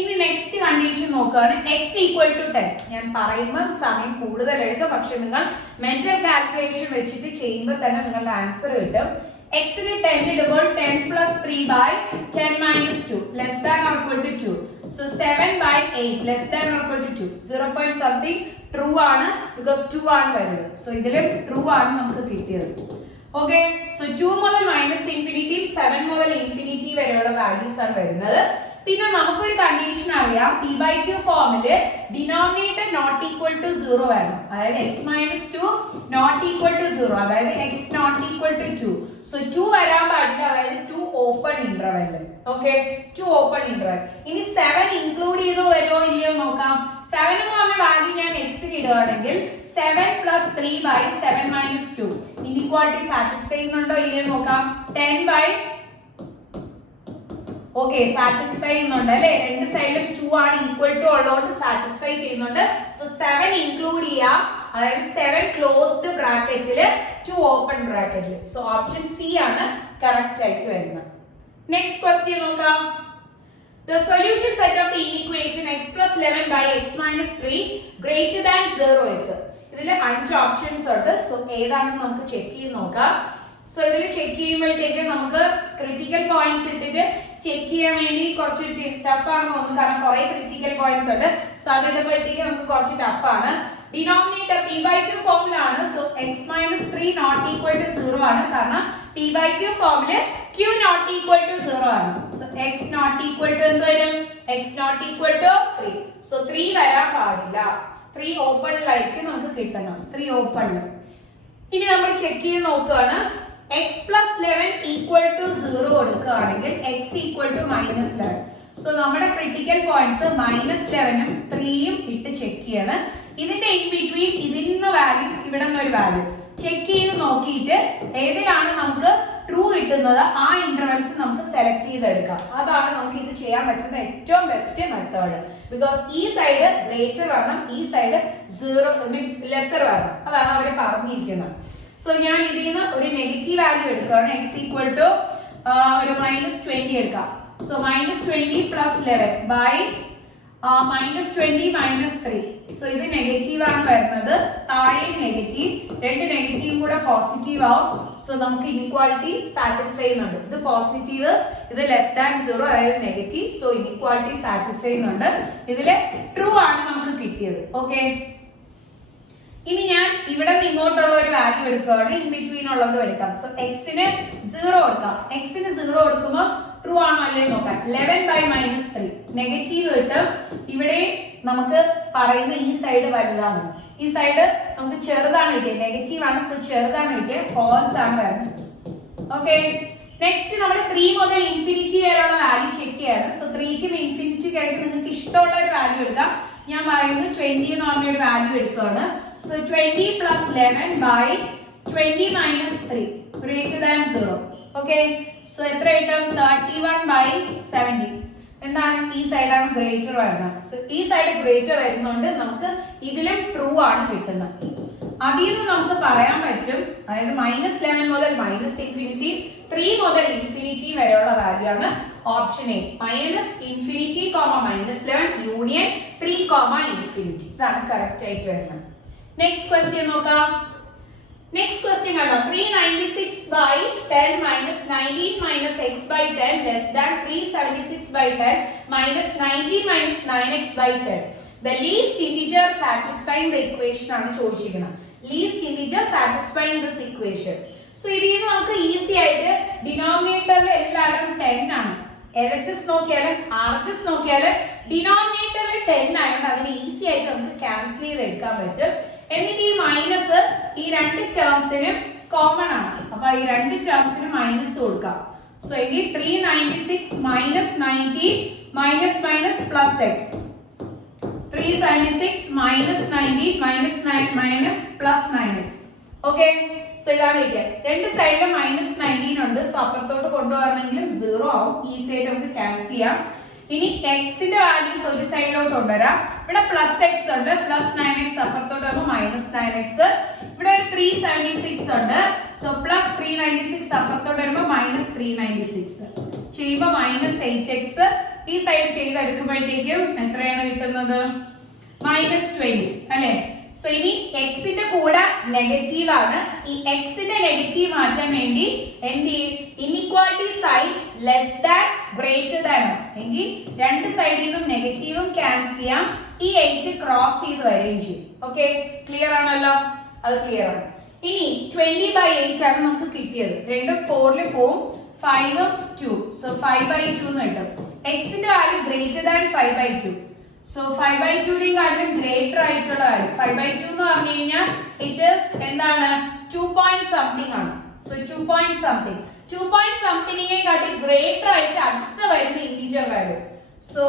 ഇനി നെക്സ്റ്റ് കണ്ടീഷൻ നോക്കുകയാണ്. x = 10. ഞാൻ പറയുമ്പോൾ സമയം കൂടുതൽ എടുക്കുക, പക്ഷെ നിങ്ങൾ മെന്റൽ കാൽക്കുലേഷൻ വെച്ചിട്ട് ചെയ്യുമ്പോൾ തന്നെ നിങ്ങളുടെ ആൻസർ കിട്ടും. x ന് 10 ഇടുമ്പോൾ 10 + 3/10 - 2 less than or equal to 2. So 7/8 less than or equal to 2. 0 point something true ആണ്, because 2 ആണ് വരുന്നത്. സോ ഇതിലും ട്രൂ ആണ് നമുക്ക് കിട്ടിയത്. ഓക്കെ, സോ 2 മുതൽ -∞, 7 മുതൽ ∞ വരെയുള്ള വാല്യൂസ് ആണ് വരുന്നത്. പിന്നെ നമുക്കൊരു കണ്ടീഷൻ അറിയാം. p/q ഫോമില് ഡിനോമിനേറ്റർ നോട്ട് ഈക്വൽ ടു 0 വരണം. അതായത് x - 2 നോട്ട് ഈക്വൽ ടു 0, അതായത് x not equal to 2. So 2 വരാൻ പാടില്ല, അതായത് 2 open interval. Okay, 2 open interval. ഇനി 7 ഇൻക്ലൂഡ് ചെയ്തോ വരുമോ ഇല്ലയോ നോക്കാം. 7 എന്ന് പറഞ്ഞ വാല്യൂ ഞാൻ x ന് ഇടുകയാണെങ്കിൽ 7 + 3/7 - 2 ഇനിക്വാളിറ്റി സാറ്റിസ്ഫൈ ചെയ്യുന്നുണ്ടോ ഇല്ലയോ നോക്കാം. 10/, ഓക്കെ, സാറ്റിസ്ഫൈ ചെയ്യുന്നുണ്ട് അല്ലേ. രണ്ട് സൈഡിലും 2 ആണ് ഈക്വൽ ടു ഉള്ളതുകൊണ്ട് സാറ്റിസ്ഫൈ ചെയ്യുന്നുണ്ട്. സോ 7 ഇൻക്ലൂഡ് ചെയ്യാം, അതായത് 7 ക്ലോസ്ഡ് ബ്രാക്കറ്റില് 2 ഓപ്പൺ ബ്രാക്കറ്റില്. സോ ഓപ്ഷൻ സി ആണ് കറക്റ്റ് ആയിട്ട് വരുന്നത്. നെക്സ്റ്റ് ക്വസ്റ്റ്യൻ നോക്കാം. The solution set of the inequation x + 11 by x - 3 greater than 0 is. ഇതിൽ 5 ഓപ്ഷൻസ് ഉണ്ട്. സോ ഏതാണെന്ന് നമുക്ക് ചെക്ക് ചെയ്ത് നോക്കാം. സോ ഇതിൽ ചെക്ക് ചെയ്യുമ്പോഴത്തേക്ക് നമുക്ക് ക്രിട്ടിക്കൽ പോയിന്റ്സ് ഇട്ടിട്ട് ചെക്ക് ചെയ്യാൻ വേണ്ടി കുറച്ച് ടഫ് ആണ് തോന്നുന്നു, കാരണം കുറെ ക്രിട്ടിക്കൽ പോയിന്റ്സ് ഉണ്ട്. സോ അതിടുമ്പോഴത്തേക്ക് നമുക്ക് കുറച്ച് ടഫ് ആണ്. ഡിനോമിനേറ്റർ p/q ഫോമിലാണ്. So x - 3 not equal to 0 ആണ്, കാരണം p/q ഫോമില് q നോട്ട് ഈക്വൽ ടു 0 ആണ്. So x not equal to എന്ത് വരും? x not equal to 3. So 3 വരാൻ പാടില്ല. 3 ഓപ്പണിലായിരിക്കും നമുക്ക് കിട്ടണം. 3 ഓപ്പണില്. ഇനി നമ്മൾ ചെക്ക് ചെയ്ത് നോക്കുകയാണ്. എക്സ് പ്ലസ് 11 ഈക്വൽ ടു 0 കൊടുക്കുകയാണെങ്കിൽ എക്സ് ഈക്വൽ ടു -11. സോ നമ്മുടെ ക്രിട്ടിക്കൽ പോയിന്റ്സ് -11ഉം 3ഉം ഇട്ട് ചെക്ക് ചെയ്യണം. ഇതിന്റെ ഇൻ ബിറ്റ്വീൻ ഇതിന്റെ വാല്യൂ ഇവിടെ നിന്ന് ഒരു വാല്യൂ ചെക്ക് ചെയ്ത് നോക്കിയിട്ട് ഏതിലാണ് നമുക്ക് ട്രൂ കിട്ടുന്നത് ആ ഇന്റർവെൽസ് നമുക്ക് സെലക്ട് ചെയ്തെടുക്കാം. അതാണ് നമുക്ക് ഇത് ചെയ്യാൻ പറ്റുന്ന ഏറ്റവും ബെസ്റ്റ് മെത്തേഡ്. ബിക്കോസ് ഈ സൈഡ് ഗ്രേറ്റർ വരണം, ഈ സൈഡ് 0 മീൻസ് ലെസർ വരണം. അതാണ് അവർ പറഞ്ഞിരിക്കുന്നത്. സോ ഞാൻ ഇതിൽ നിന്ന് ഒരു നെഗറ്റീവ് വാല്യൂ എടുക്കുകയാണ്. എക്സ് ഈക്വൽ ടു ഒരു -20 എടുക്കാം. So -20 plus 11 by -20 -3. സോ ഇത് നെഗറ്റീവ് ആണ് വരുന്നത്, താഴെയും നെഗറ്റീവ്, രണ്ട് നെഗറ്റീവും കൂടെ പോസിറ്റീവ് ആവും. സോ നമുക്ക് ഇനിക്വാളിറ്റി സാറ്റിസ്ഫൈ ചെയ്യുന്നുണ്ട്. ഇത് പോസിറ്റീവ്, ഇത് ലെസ് ദാൻ 0, അതായത് നെഗറ്റീവ്. സോ ഇനിക്വാളിറ്റി സാറ്റിസ്ഫൈ ചെയ്യുന്നുണ്ട്. ഇതില് ട്രൂ ആണ് നമുക്ക് കിട്ടിയത്. ഓക്കെ, ഇനി ഞാൻ ഇവിടെ നിന്ന് ഇങ്ങോട്ടുള്ള ഒരു വാല്യൂ എടുക്കുകയാണ്, ഇൻ ബിറ്റ്വീൻ ഉള്ളത് എടുക്കാം. സോ എക്സിന് 0 കൊടുക്കാം. എക്സിന് 0 കൊടുക്കുമ്പോൾ ട്രൂ ആണോ അല്ലേ നോക്കാം. 11 ബൈ -3 നെഗറ്റീവ് കിട്ടും. ഇവിടെ നമുക്ക് പറയുന്ന ഈ സൈഡ് വലുതാണ്, ഈ സൈഡ് നമുക്ക് ചെറുതാണ് കിട്ടിയത്, നെഗറ്റീവ് ആണ്. സോ ചെറുതാണ് കിട്ടിയത്, ഫോൾസ് ആണ് വരുന്നത്. ഓക്കെ, നെക്സ്റ്റ് നമ്മൾ 3 മുതൽ ഇൻഫിനിറ്റി വരെയുള്ള വാല്യൂ ചെക്ക് ചെയ്യാണ്. സോ 3ക്കും ഇൻഫിനിറ്റിക്ക് ആയിട്ട് നിങ്ങൾക്ക് ഇഷ്ടമുള്ള ഒരു വാല്യൂ എടുക്കാം. ഞാൻ പറയുന്നു 20 എന്ന് പറഞ്ഞ ഒരു വാല്യൂ എടുക്കുകയാണ്. So 20 plus 11 by 20 -3 greater than 0. Okay, so എത്ര കിട്ടും? 31 ബൈ 70. എന്താണ്? ഈ സൈഡാണ് ഗ്രേറ്റർ വരുന്നത്. സോ ഈ സൈഡ് ഗ്രേറ്റർ വരുന്നതുകൊണ്ട് നമുക്ക് ഇതിലും ട്രൂ ആണ് കിട്ടുന്നത്. അതിൽ നിന്ന് നമുക്ക് പറയാൻ പറ്റും, അതായത് -11 മുതൽ -ഇൻഫിനിറ്റി, 3 മുതൽ ഇൻഫിനിറ്റി വരെയുള്ള വാല്യൂ ആണ് option A. -Infinity, -11 union 3, infinity. ഇതാണ് കറക്റ്റ് ആയിട്ട് വരുന്നത്. നെക്സ്റ്റ് ക്വസ്റ്റ്യൻ നോക്കാം. നെക്സ്റ്റ് ക്വസ്റ്റ്യൻ കണ്ടോ? 396 by 10 minus 19 minus x by 10 less than 376 by 10 minus 19 minus 9x by 10. The least integer satisfying the equation ആണ് ചോദിച്ചിരിക്കുന്നത്. Least integer satisfying this equation. So ഇതിൽ നിന്ന് നമുക്ക് ഈസി ആയിട്ട് ഡിനോമിനേറ്ററിൽ എല്ലായിടത്തും 10 ആണ്. LHS നോക്കിയാലും RHS നോക്കിയാലും ഡിനോമിനേറ്ററിൽ 10 ആയതുകൊണ്ട് അതിനെ ഈസി ആയിട്ട് നമുക്ക് ക്യാൻസൽ ചെയ്ത് എടുക്കാൻ പറ്റും. എന്നിട്ട് ഈ മൈനസ് ഈ രണ്ട് ടേംസിനും കോമൺ ആണ്. അപ്പൊ ഈ രണ്ട് ടേംസിനും മൈനസ് കൊടുക്കാം. സോ എങ്കിൽ 396 minus 19 minus minus plus X, 376 minus 90 minus 9 minus plus 9x. Okay, so ഇതാണ് കിട്ടിയത്. രണ്ട് സൈഡിലും -19 ഉണ്ട്. സോ അപ്പുറത്തോട്ട് കൊണ്ടുവരണമെങ്കിലും 0 ആവും. ഈസി ആയിട്ട് നമുക്ക് ക്യാൻസൽ ചെയ്യാം. ഇനി എക്സിന്റെ വാല്യൂസ് ഒരു സൈഡിലോട്ട് കൊണ്ടുവരാം. ഇവിടെ പ്ലസ് എക്സ് ഉണ്ട്, പ്ലസ് 9x അപ്പുറത്തോട്ട് വരുമ്പോൾ -9x. ഇവിടെ ഒരു 376 ഉണ്ട്. സോ പ്ലസ് 396 അപ്പുറത്തോട്ട് വരുമ്പോൾ -396 ചെയ്യുമ്പോൾ -8x. ഈ സൈഡ് ചെയ്തെടുക്കുമ്പോഴത്തേക്കും എത്രയാണ് കിട്ടുന്നത്? -20 അല്ലെ? സോ ഇനി എക്സിന്റെ കൂടെ നെഗറ്റീവ് ആണ്. ഈ എക്സിന്റെ നെഗറ്റീവ് മാറ്റാൻ വേണ്ടി എന്ത് ചെയ്യും? Inequality sign less than greater than എങ്കിൽ രണ്ട് സൈഡിൽ നിന്നും നെഗറ്റീവും ക്യാൻസൽ ചെയ്യാം. ഈ 8 ക്രോസ് ചെയ്ത് വരികയും ചെയ്യും. ഓക്കെ, ക്ലിയർ ആണല്ലോ? അത് ക്ലിയർ ആണ്. ഇനി 20 by 8 ആണ് നമുക്ക് കിട്ടിയത്. രണ്ടും 4ൽ പോവും, 5ഉം 2. സോ 5/2 എന്ന് കിട്ടും. എക്സിന്റെ വാല്യൂ ഗ്രേറ്റർ ദാൻ 5/2. സോ 5/2 കാട്ടിലും ഗ്രേറ്റർ ആയിട്ടുള്ള വാല്യൂ 5/2 എന്ന് പറഞ്ഞു കഴിഞ്ഞാൽ ഇറ്റ് ഈസ് എന്താണ്? 2 point something ആണ്. സോ 2 point something കാട്ടി ഗ്രേറ്റർ ആയിട്ട് അടുത്ത വരുന്ന ഇന്റിജർ വാല്യൂ. സോ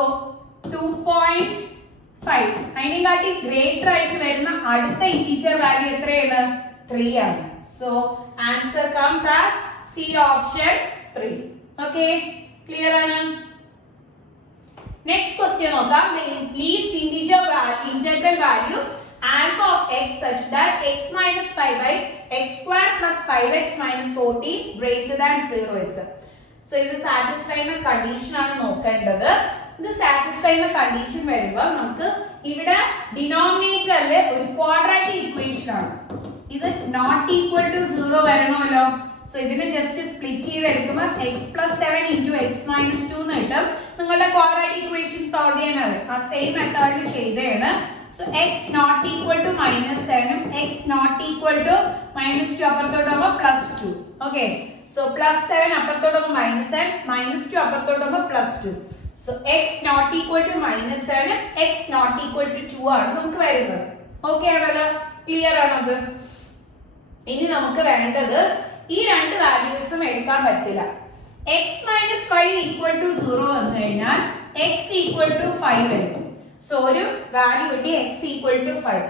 2.5 അതിനെ കാട്ടി ഗ്രേറ്റർ ആയിട്ട് വരുന്ന അടുത്ത ഇന്റിജർ വാല്യൂ എത്രയാണ്? 3 ആണ്. So answer comes as C option 3. Okay, clear ആണ്? Next question നോക്കാം. The least integral value alpha of x such that x minus 5 by x square plus 5x minus 14 greater than 0 is. So ഇത് satisfy ചെയ്യുന്ന condition ആണ് നോക്കേണ്ടത്. ഇത് satisfy ചെയ്യുന്ന condition വരുമ്പോൾ നമുക്ക് ഇവിടെ ഡിനോമിനേറ്ററിൽ ഒരു ക്വാഡ്രാറ്റിക് ഇക്വേഷൻ ആണ്. ഇത് നോട്ട് ഈക്വൽ ടു 0 വരണമല്ലോ. സോ ഇതിനെ ജസ്റ്റ് സ്പ്ലിറ്റ് ചെയ്ത് എടുക്കുമ്പോൾ x plus 7 into x minus 2 എന്ന് കിട്ടും. നിങ്ങളുടെ ക്വാഡ്രാറ്റിക് ഇക്വേഷൻ സോൾവ് ചെയ്യാനാണ് ആ സെയിം മെത്തേഡിൽ ചെയ്തതാണ്. So x not equal to -7 x not equal to -2 അപ്പുറത്തോട്ട് പോകുമ്പോൾ +2. ഓക്കെ, സോ +7 അപ്പുറത്തോട്ട് പോകുമ്പോൾ -7 -2 അപ്പുറത്തോട്ട് പോകുമ്പോൾ +2. So x not equal to -7 x not equal to 2 ആണ് നമുക്ക് വരുന്നത്. ഓക്കെ ആണല്ലോ? ക്ലിയർ ആണത്? ഇനി നമുക്ക് വേണ്ടത് ഈ രണ്ട് വാല്യൂസും എടുക്കാൻ പറ്റില്ല. എക്സ് മൈനസ് 5 ഈക്വൽ ടു 0 വന്നു കഴിഞ്ഞാൽ എക്സ് ഈക്വൽ ടു 5 വരും. സോ ഒരു വാല്യൂ കിട്ടി എക്സ് ഈക്വൽ ടു 5.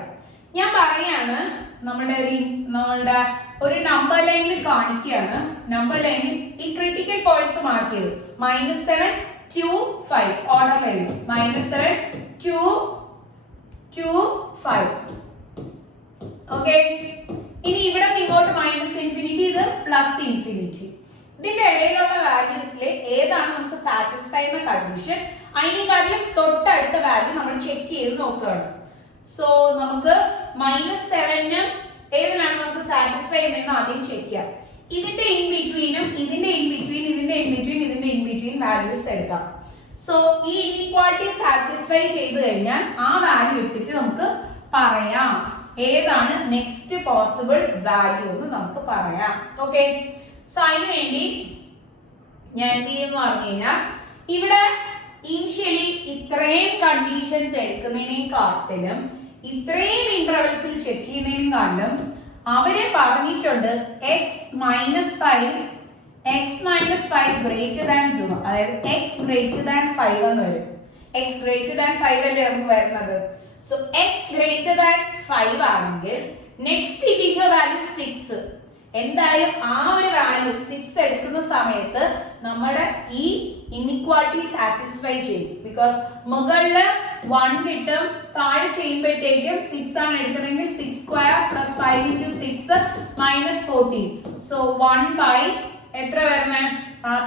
ഞാൻ പറയാണ് നമ്മളുടെ ഒരു നമ്പർ ലൈനിൽ കാണിക്കുകയാണ്. നമ്പർ ലൈനിൽ ഈ ക്രിട്ടിക്കൽ പോയിന്റ്സ് മാർക്ക് ചെയ്തു. -7 2 5 ഓർഡർ എഴുതി. -7 2 2 5. ഓക്കെ, ഇനി ഇവിടെ ഇങ്ങോട്ട് -∞, ഇത് +∞. ഇതിന്റെ ഇടയിലുള്ള വാല്യൂസിൽ ഏതാണ് നമുക്ക് സാറ്റിസ്ഫൈ ചെയ്യുന്ന കണ്ടീഷൻ, അതിനെക്കാട്ടിലും തൊട്ടടുത്ത വാല്യൂ നമ്മൾ ചെക്ക് ചെയ്ത് നോക്കുകയാണ്. സോ നമുക്ക് -7 ഏതിനാണ് നമുക്ക് സാറ്റിസ്ഫൈ ചെയ്യുന്നതെന്ന് ആദ്യം ചെക്ക് ചെയ്യാം. ഇതിന്റെ ഇൻ ബിറ്റ്വീനും ഇതിന്റെ ഇൻ ബിറ്റ്വീൻ ഇതിന്റെ ഇൻ ബിറ്റ്വീൻ ഇതിന്റെ ഇൻ ബിറ്റ്വീൻ വാല്യൂസ് എടുക്കാം. സോ ഈ ഇൻഇക്വാളിറ്റി സാറ്റിസ്ഫൈ ചെയ്തു കഴിഞ്ഞാൽ ആ വാല്യൂ എടുത്തിട്ട് നമുക്ക് പറയാം ഏതാണ് നെക്സ്റ്റ് പോസിബിൾ വാല്യൂ എന്ന് നമുക്ക് പറയാം. ഓക്കെ, സോ അതിനു വേണ്ടി ഞാൻ എന്ത് ചെയ്യുന്നു പറഞ്ഞു കഴിഞ്ഞാൽ ഇവിടെ ഇനിഷ്യലി ഇത്രയും കണ്ടീഷൻസ് എടുക്കുന്നതിനെക്കാട്ടിലും ഇത്രയും ഇന്റർവെൽസിൽ ചെക്ക് ചെയ്യുന്നതിനെക്കാട്ടിലും അവരെ പറഞ്ഞിട്ടുണ്ട് എക്സ് മൈനസ് 5 ഗ്രേറ്റർ ദാൻ 0, അതായത് എക്സ് ഗ്രേറ്റർ ദാൻ 5 എന്ന് വരും. എക്സ് ഗ്രേറ്റർ ദാൻ 5 അല്ലേ നമുക്ക് വരുന്നത്. സോ എക്സ് ഗ്രേറ്റർ ദാൻ 5 ആണെങ്കിൽ നെക്സ്റ്റ് ഇന്റിജർ വാല്യൂ 6. എന്തായാലും ആ ഒരു വാല്യൂ 6 എടുക്കുന്ന സമയത്ത് നമ്മുടെ ഈ ഇൻഇക്വാലിറ്റി സാറ്റിസ്ഫൈ ചെയ്യും. ബിക്കോസ് മുകളില് 1 കിട്ടും, താഴെ ചെയ്യുമ്പോഴത്തേക്കും 6 ആണ് എടുക്കുന്നതെങ്കിൽ 6² + 5 × 6 -14. സോ 1 എത്ര വരണേ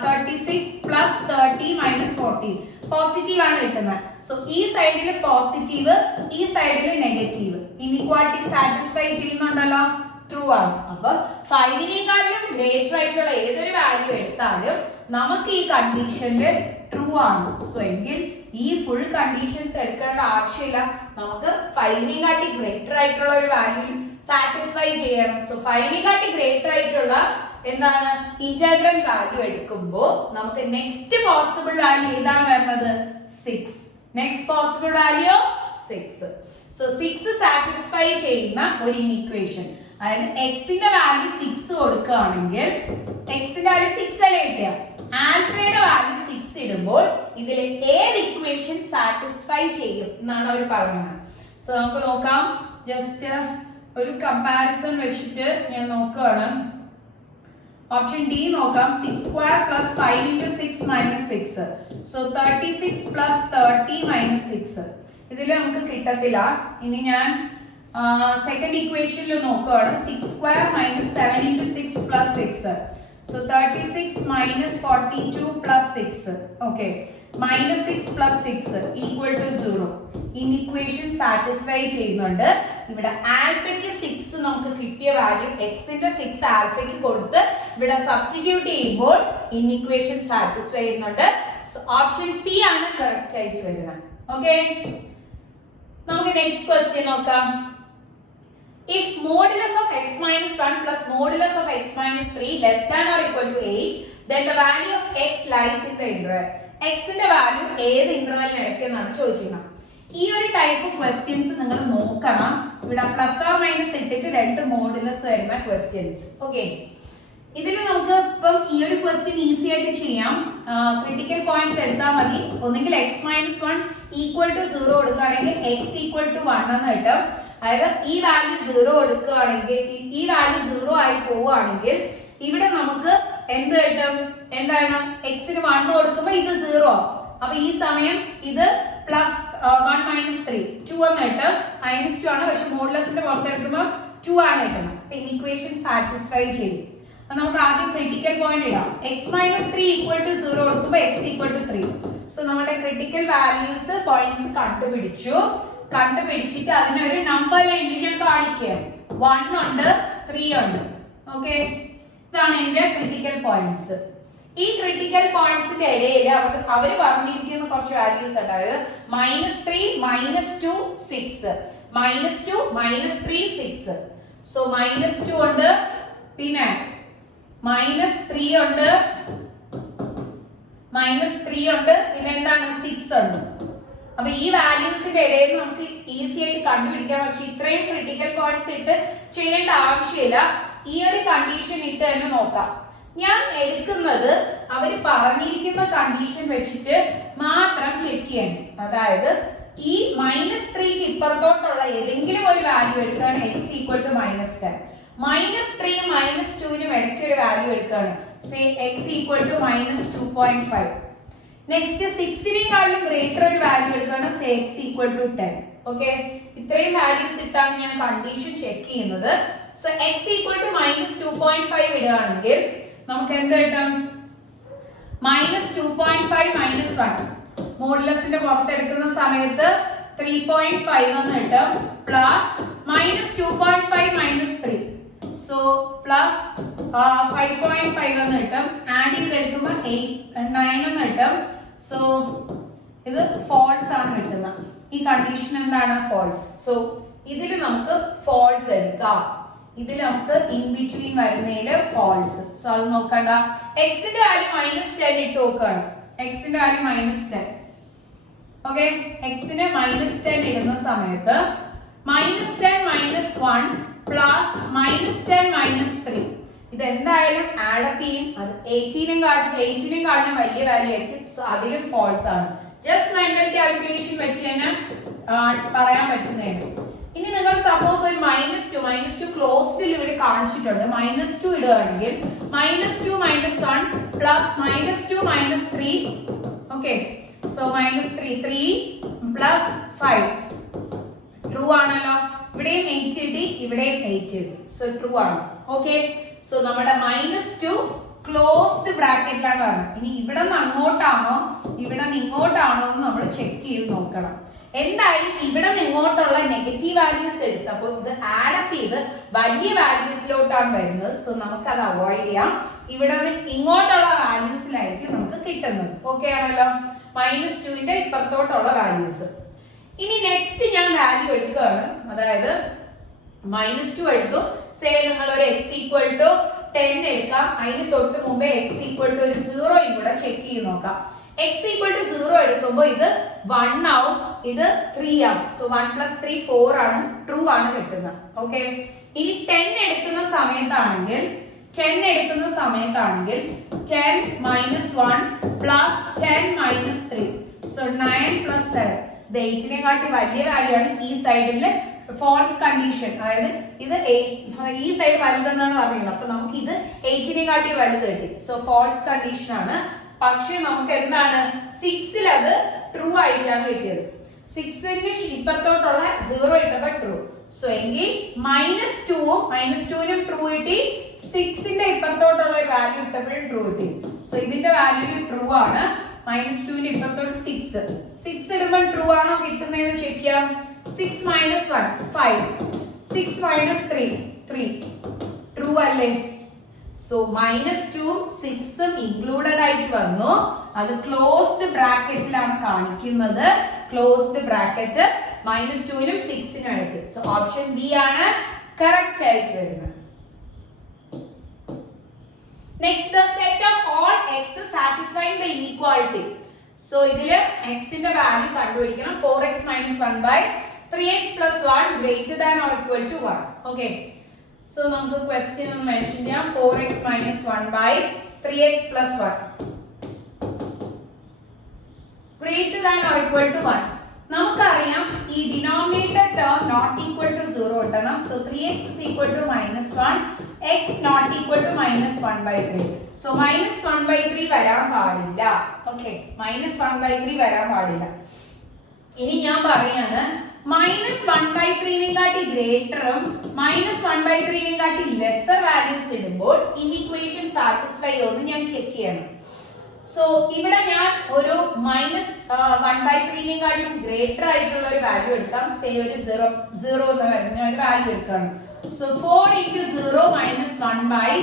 36 + 30 -14 പോസിറ്റീവ് ആണ് കിട്ടുന്നത്. സോ ഈ സൈഡിൽ പോസിറ്റീവ്, ഈ സൈഡിൽ നെഗറ്റീവ്. ഇൻഇക്വാലിറ്റി സാറ്റിസ്ഫൈ ചെയ്യുന്നുണ്ടല്ലോ, ട്രൂ ആണ്. അപ്പൊ 5നേക്കാളും ഗ്രേറ്റർ ആയിട്ടുള്ള ഏതൊരു വാല്യൂ എടുത്താലും നമുക്ക് ഈ കണ്ടീഷനിൽ ട്രൂ ആണ്. സോ എങ്കിൽ ഈ ഫുൾ കണ്ടീഷൻസ് എടുക്കേണ്ട ആവശ്യമില്ല, നമുക്ക് 5നേക്കാട്ടി ഗ്രേറ്റർ ആയിട്ടുള്ള ഒരു വാല്യൂ സാറ്റിസ്ഫൈ ചെയ്യണം. സോ 5നേക്കാട്ടി ഗ്രേറ്റർ ആയിട്ടുള്ള എന്താണ് ഇന്റഗ്രൽ വാല്യൂ എടുക്കുമ്പോൾ നമുക്ക് നെക്സ്റ്റ് പോസിബിൾ വാല്യൂ ഏതാണ് വരുന്നത് 6. Next possible value 6. So 6 satisfy ചെയ്യുന്ന ഒരു ഇക്വേഷൻ, അതായത് എക്സിന്റെ വാല്യൂ 6 കൊടുക്കുകയാണെങ്കിൽ എക്സിന്റെ വാല്യൂ 6 അല്ലേ കിട്ടുക, ആൽഫയുടെ വാല്യൂ 6 ഇടുമ്പോൾ ഇതിൽ ഏത് ഇക്വേഷൻ സാറ്റിസ്ഫൈ ചെയ്യും എന്നാണ് അവർ പറയുന്നത്. സോ നമുക്ക് നോക്കാം, ജസ്റ്റ് ഒരു കമ്പാരിസൺ വെച്ചിട്ട് ഞാൻ നോക്കുകയാണ്. ഓപ്ഷൻ ഡി നോക്കാം. 6² + 5 × 6 -6. സോ 36 + 30 -6. ഇതിൽ നമുക്ക് കിട്ടത്തില്ല. ഇനി ഞാൻ സെക്കൻഡ് ഇക്വേഷനിൽ നോക്കുകയാണ്. 6² - 7 × 6 + 6. സോ 36 - 42 + 6. ഓക്കെ, -6 + 6 = 0. ഇക്വേഷൻ സാറ്റിസ്ഫൈ ചെയ്യുന്നുണ്ട്. ഇവിടെ ആൽഫയ്ക്ക് 6 നമുക്ക് കിട്ടിയ വാല്യൂ എക്സിന്റെ 6 ആൽഫയ്ക്ക് കൊടുത്ത് ഇവിടെ സബ്സ്റ്റിറ്റ്യൂട്ട് ചെയ്യുമ്പോൾ ഇക്വേഷൻ സാറ്റിസ്ഫൈ ചെയ്യുന്നുണ്ട്. സോ ഓപ്ഷൻ സി ആണ് കറക്റ്റ് ആയിട്ട് വരുന്നത്. ഓക്കെ, നമുക്ക് നെക്സ്റ്റ് ക്വസ്റ്റ്യൻ നോക്കാം. If modulus of x minus 1 plus modulus of x minus 3 less than or equal to 8, then the value of x lies in the interval. X ന്റെ value ഏത് ഇന്റർവെലിന് ഇടയ്ക്കെന്നാണ് ചോദിച്ചിരിക്കുന്നത്. ഈ ഒരു ടൈപ്പ് ക്വസ്റ്റ്യൻസ് നിങ്ങൾ നോക്കണം. ഇവിടെ പ്ലസ് ഓർ മൈനസ് ഇട്ടിട്ട് 2 modulus വരുന്ന ക്വസ്റ്റ്യൻസ്. ഓക്കെ, ഇതിൽ നമുക്ക് ഇപ്പം ഈ ഒരു ക്വസ്റ്റ്യൻ ഈസി ആയിട്ട് ചെയ്യാം. ക്രിട്ടിക്കൽ പോയിന്റ്സ് എടുത്താൽ മതി. ഒന്നെങ്കിൽ x - 1 = 0 കൊടുക്കുകയാണെങ്കിൽ x = 1 എന്ന് കിട്ടും. അതായത് ഈ വാല്യൂ 0 കൊടുക്കുകയാണെങ്കിൽ ഈ വാല്യൂ 0 ആയി പോവുകയാണെങ്കിൽ ഇവിടെ നമുക്ക് എന്ത് കിട്ടും, എന്താണ് എക്സിന് 1 കൊടുക്കുമ്പോൾ ഇത് 0. അപ്പൊ ഈ സമയം ഇത് +1 - 3 2 എന്ന് കിട്ടും. -2 ആണ്, പക്ഷെ മോഡുലസിന്റെ പുറത്തെടുക്കുമ്പോൾ 2 ആണ് കിട്ടുന്നത്. അപ്പൊ ഇക്വേഷൻ സാറ്റിസ്ഫൈ ചെയ്യും. നമുക്ക് ആദ്യം ക്രിട്ടിക്കൽ പോയിന്റ് ഇടാം. x - 3 = 0 കൊടുക്കുമ്പോൾ x = 3. സോ നമ്മുടെ ക്രിട്ടിക്കൽ വാല്യൂസ് പോയിന്റ്സ് കണ്ടുപിടിച്ചിട്ട് അതിനൊരു നമ്പർ ലൈനിൽ ഞാൻ കാണിക്കാം. 1 ഉണ്ട്, 3 ഉണ്ട്. ഓക്കെ, ഇതാണ് എന്റെ ക്രിട്ടിക്കൽ പോയിന്റ്സ്. ഈ ക്രിട്ടിക്കൽ പോയിന്റ്സിന്റെ ഇടയിൽ അവർ പറഞ്ഞിരിക്കുന്ന കുറച്ച് വാല്യൂസ് ഉണ്ട്. അതായത് -3 -2 6 -2 -3 6. സോ -2 ഉണ്ട്, പിന്നെ -3 ഉണ്ട്, പിന്നെ എന്താണ് 6 ഉണ്ട്. അപ്പൊ ഈ വാല്യൂസിന്റെ ഇടയിൽ നമുക്ക് ഈസി ആയിട്ട് കണ്ടുപിടിക്കാം. പക്ഷെ ഇത്രയും ക്രിട്ടിക്കൽ പോയിന്റ്സ് ഇട്ട് ചെയ്യേണ്ട ആവശ്യമില്ല. ഈ ഒരു കണ്ടീഷൻ ഇട്ട് തന്നെ നോക്കാം. ഞാൻ എടുക്കുന്നത് അവർ പറഞ്ഞിരിക്കുന്ന കണ്ടീഷൻ വെച്ചിട്ട് മാത്രം ചെക്ക് ചെയ്യണം. അതായത് ഈ -3ക്ക് ഇപ്പുറത്തോട്ടുള്ള ഏതെങ്കിലും ഒരു വാല്യൂ എടുക്കുകയാണ് x ഈക്വൽ ടു -10. -3 -2നും ഇടയ്ക്ക് ഒരു വാല്യൂ എടുക്കുകയാണ്, say x equal to -2.5. Next 6-നേക്കാളും ഗ്രേറ്റർ ഒരു വാല്യൂ എടുക്കുകയാണ്, say x equal to 10. Okay, ഇത്രയും വാല്യൂസ് ഇട്ടാണ് ഞാൻ കണ്ടീഷൻ ചെക്ക് ചെയ്യുന്നത്. സോ x ഈക്വൽ ടു -2.5 ഇടുകയാണെങ്കിൽ നമുക്ക് എന്ത് കിട്ടും? -2.5 - 1 മോഡുലസിന്റെ പുറത്തെടുക്കുന്ന സമയത്ത് 3.5 എന്ന് കിട്ടും, പ്ലസ് -2.5 - 3, സോ പ്ലസ് 5.5 എന്ന് കിട്ടും. ആഡ് ചെയ്തെടുക്കുമ്പോൾ 9 എന്ന് കിട്ടും. സോ ഇത് ഫോൾസ് ആണ് കിട്ടുന്നത്. ഈ കണ്ടീഷൻ എന്താണ്? ഫോൾസ്. സോ ഇതിൽ നമുക്ക് ഫോൾസ് എടുക്കാം. ഇതിൽ നമുക്ക് ഇൻ ബിറ്റ്വീൻ വരുന്നതിൽ ഫോൾസ്. സോ അത് നോക്കണ്ട. എക്സിന്റെ വാല്യൂ -10 ഇട്ട് നോക്കുകയാണ്. എക്സിന്റെ വാല്യൂ -10. ഓക്കെ, എക്സിന് -10 ഇടുന്ന സമയത്ത് -10 - 1 പ്ലസ് -10 - 3 ഇത് എന്തായാലും ആഡപ്പ് ചെയ്യും. അത് 18നും കാട്ടിലും വലിയ വാല്യൂ ആയിരിക്കും. സോ അതിലും ഫോൾസ് ആണ്. ജസ്റ്റ് മെന്റൽ കാൽക്കുലേഷൻ വെച്ച് തന്നെ പറയാൻ പറ്റുന്നതാണ്. ഇനി നിങ്ങൾ സപ്പോസ് ഒരു -2 ക്ലോസ്ഡിൽ ഇവിടെ കാണിച്ചിട്ടുണ്ട്, -2 ഇടുകയാണെങ്കിൽ -2 - 1 plus -2 - 3. Okay, so -3 plus 5 true ആണല്ലോ. ഇവിടെയും 8 എഴുതി, ഇവിടെയും 8 എഴുതി. സോ ട്രൂ ആണ്. ഓക്കെ, സോ നമ്മുടെ -2 ക്ലോസ്ഡ് ബ്രാക്കറ്റിലാണ് പറഞ്ഞത്. ഇനി ഇവിടെ നിന്ന് അങ്ങോട്ടാണോ ഇവിടെ നിന്ന് ഇങ്ങോട്ടാണോ എന്ന് നമ്മൾ ചെക്ക് ചെയ്ത് നോക്കണം. എന്തായാലും ഇവിടെ നിന്ന് ഇങ്ങോട്ടുള്ള നെഗറ്റീവ് വാല്യൂസ് എടുത്തപ്പോൾ ഇത് ആഡപ്പ് ചെയ്ത് വലിയ വാല്യൂസിലോട്ടാണ് വരുന്നത്. സോ നമുക്ക് അത് അവോയ്ഡ് ചെയ്യാം. ഇവിടെ നിന്ന് ഇങ്ങോട്ടുള്ള വാല്യൂസിലായിരിക്കും നമുക്ക് കിട്ടുന്നത്. ഓക്കെ ആണല്ലോ, -2ന്റെ ഇപ്പുറത്തോട്ടുള്ള വാല്യൂസ്. ഇനി നെക്സ്റ്റ് ഞാൻ വാല്യൂ എടുക്കുകയാണ്. അതായത് -2 എടുത്തു. സേ നിങ്ങൾ ഒരു x ഈക്വൽ ടു 10 എടുക്കാം. അതിന് തൊട്ട് മുമ്പേ x ഈക്വൽ ടു ഒരു 0 കൂടെ ചെക്ക് ചെയ്ത് നോക്കാം. x ഈക്വൽ ടു 0 എടുക്കുമ്പോൾ ഇത് 1 ആവും, ഇത് 3 ആവും. സോ 1 + 3 4 ആണ്, ട്രൂ ആണ് കിട്ടുന്നത്. ഓക്കെ, ഇനി 10 എടുക്കുന്ന സമയത്താണെങ്കിൽ 10 -1 പ്ലസ് 10 - 3, സോ 9 + 7. ഇത് 8-നേക്കാട്ടി വലിയ വാല്യൂ ആണ്. ഈ സൈഡില് ഫോൾസ് കണ്ടീഷൻ, അതായത് ഇത് ഈ സൈഡ് വലുതെന്നാണ് പറയുന്നത്. അപ്പൊ നമുക്ക് ഇത് 8-നേക്കാട്ടി വലുത് കിട്ടി. സോ ഫോൾസ് കണ്ടീഷൻ ആണ്. പക്ഷെ നമുക്ക് എന്താണ് 6-ൽ അത് ട്രൂ ആയിട്ടാണ് കിട്ടിയത്. 6-ന് ഇപ്പുറത്തോട്ടുള്ള 0 ഇട്ടപ്പോൾ ട്രൂ. സോ എങ്കിൽ -2നും ട്രൂ കിട്ടി, 6-ന്റെ ഇപ്പുറത്തോട്ടുള്ള ഒരു വാല്യൂ ഇട്ടപ്പോഴും ട്രൂ കിട്ടി. സോ ഇതിന്റെ വാല്യൂ ട്രൂ ആണ്. -2ന്റെ ഇപ്പുറത്തോട്ട് 6 ഇടുമ്പോൾ ട്രൂ ആണോ കിട്ടുന്നതെന്ന് ചെക്ക് ചെയ്യാം. 6 - 1 5, 6 - 3 ട്രൂ അല്ലേ? സോ -2 6ഉം ഇൻക്ലൂഡഡ് ആയിട്ട് വന്നു. അത് ക്ലോസ്ഡ് ബ്രാക്കറ്റിലാണ് കാണിക്കുന്നത്. ക്ലോസ്ഡ് ബ്രാക്കറ്റ് -2നും 6നും ഇടയ്ക്ക്. സോ ഓപ്ഷൻ ബി ആണ് കറക്റ്റ് ആയിട്ട് വരുന്നത്. Next, the set of all x satisfying the inequality. So ഇതില് x ന്റെ വാല്യൂ കണ്ടുപിടിക്കണം. 4x - 1/3x + 1 greater than or equal to 1. Okay, so നമുക്ക് ക്വസ്റ്റ്യൻ ഒന്ന് മെൻഷൻ ചെയ്യാം. 4x - 1/3x + 1 greater than or equal to 1. നമുക്കറിയാം ഈ denominator term not equal to 0 ഇടണം. So 3x is equal to -1, x not equal to -1/3. So -1/3 വരാൻ പാടില്ല. Okay, -1/3 വരാൻ പാടില്ല. ഇനി ഞാൻ പറയാണ് -1/3-നേക്കാട്ടി ഗ്രേറ്ററും -1/3-നേക്കാട്ടി ലെസർ വാല്യൂസ് ഇടുമ്പോൾ ഇക്വേഷൻ സാറ്റിസ്ഫൈ ആവുമെന്ന് ഞാൻ ചെക്ക് ചെയ്യണം. സോ ഇവിടെ ഞാൻ ഒരു -1/3-നേക്കാളും ഗ്രേറ്റർ ആയിട്ടുള്ള ഒരു വാല്യൂ എടുക്കാം. സേ ഒരു 0 എന്ന് പറഞ്ഞ ഒരു വാല്യൂ എടുക്കുകയാണ്. സോ 4 × 0 - 1/3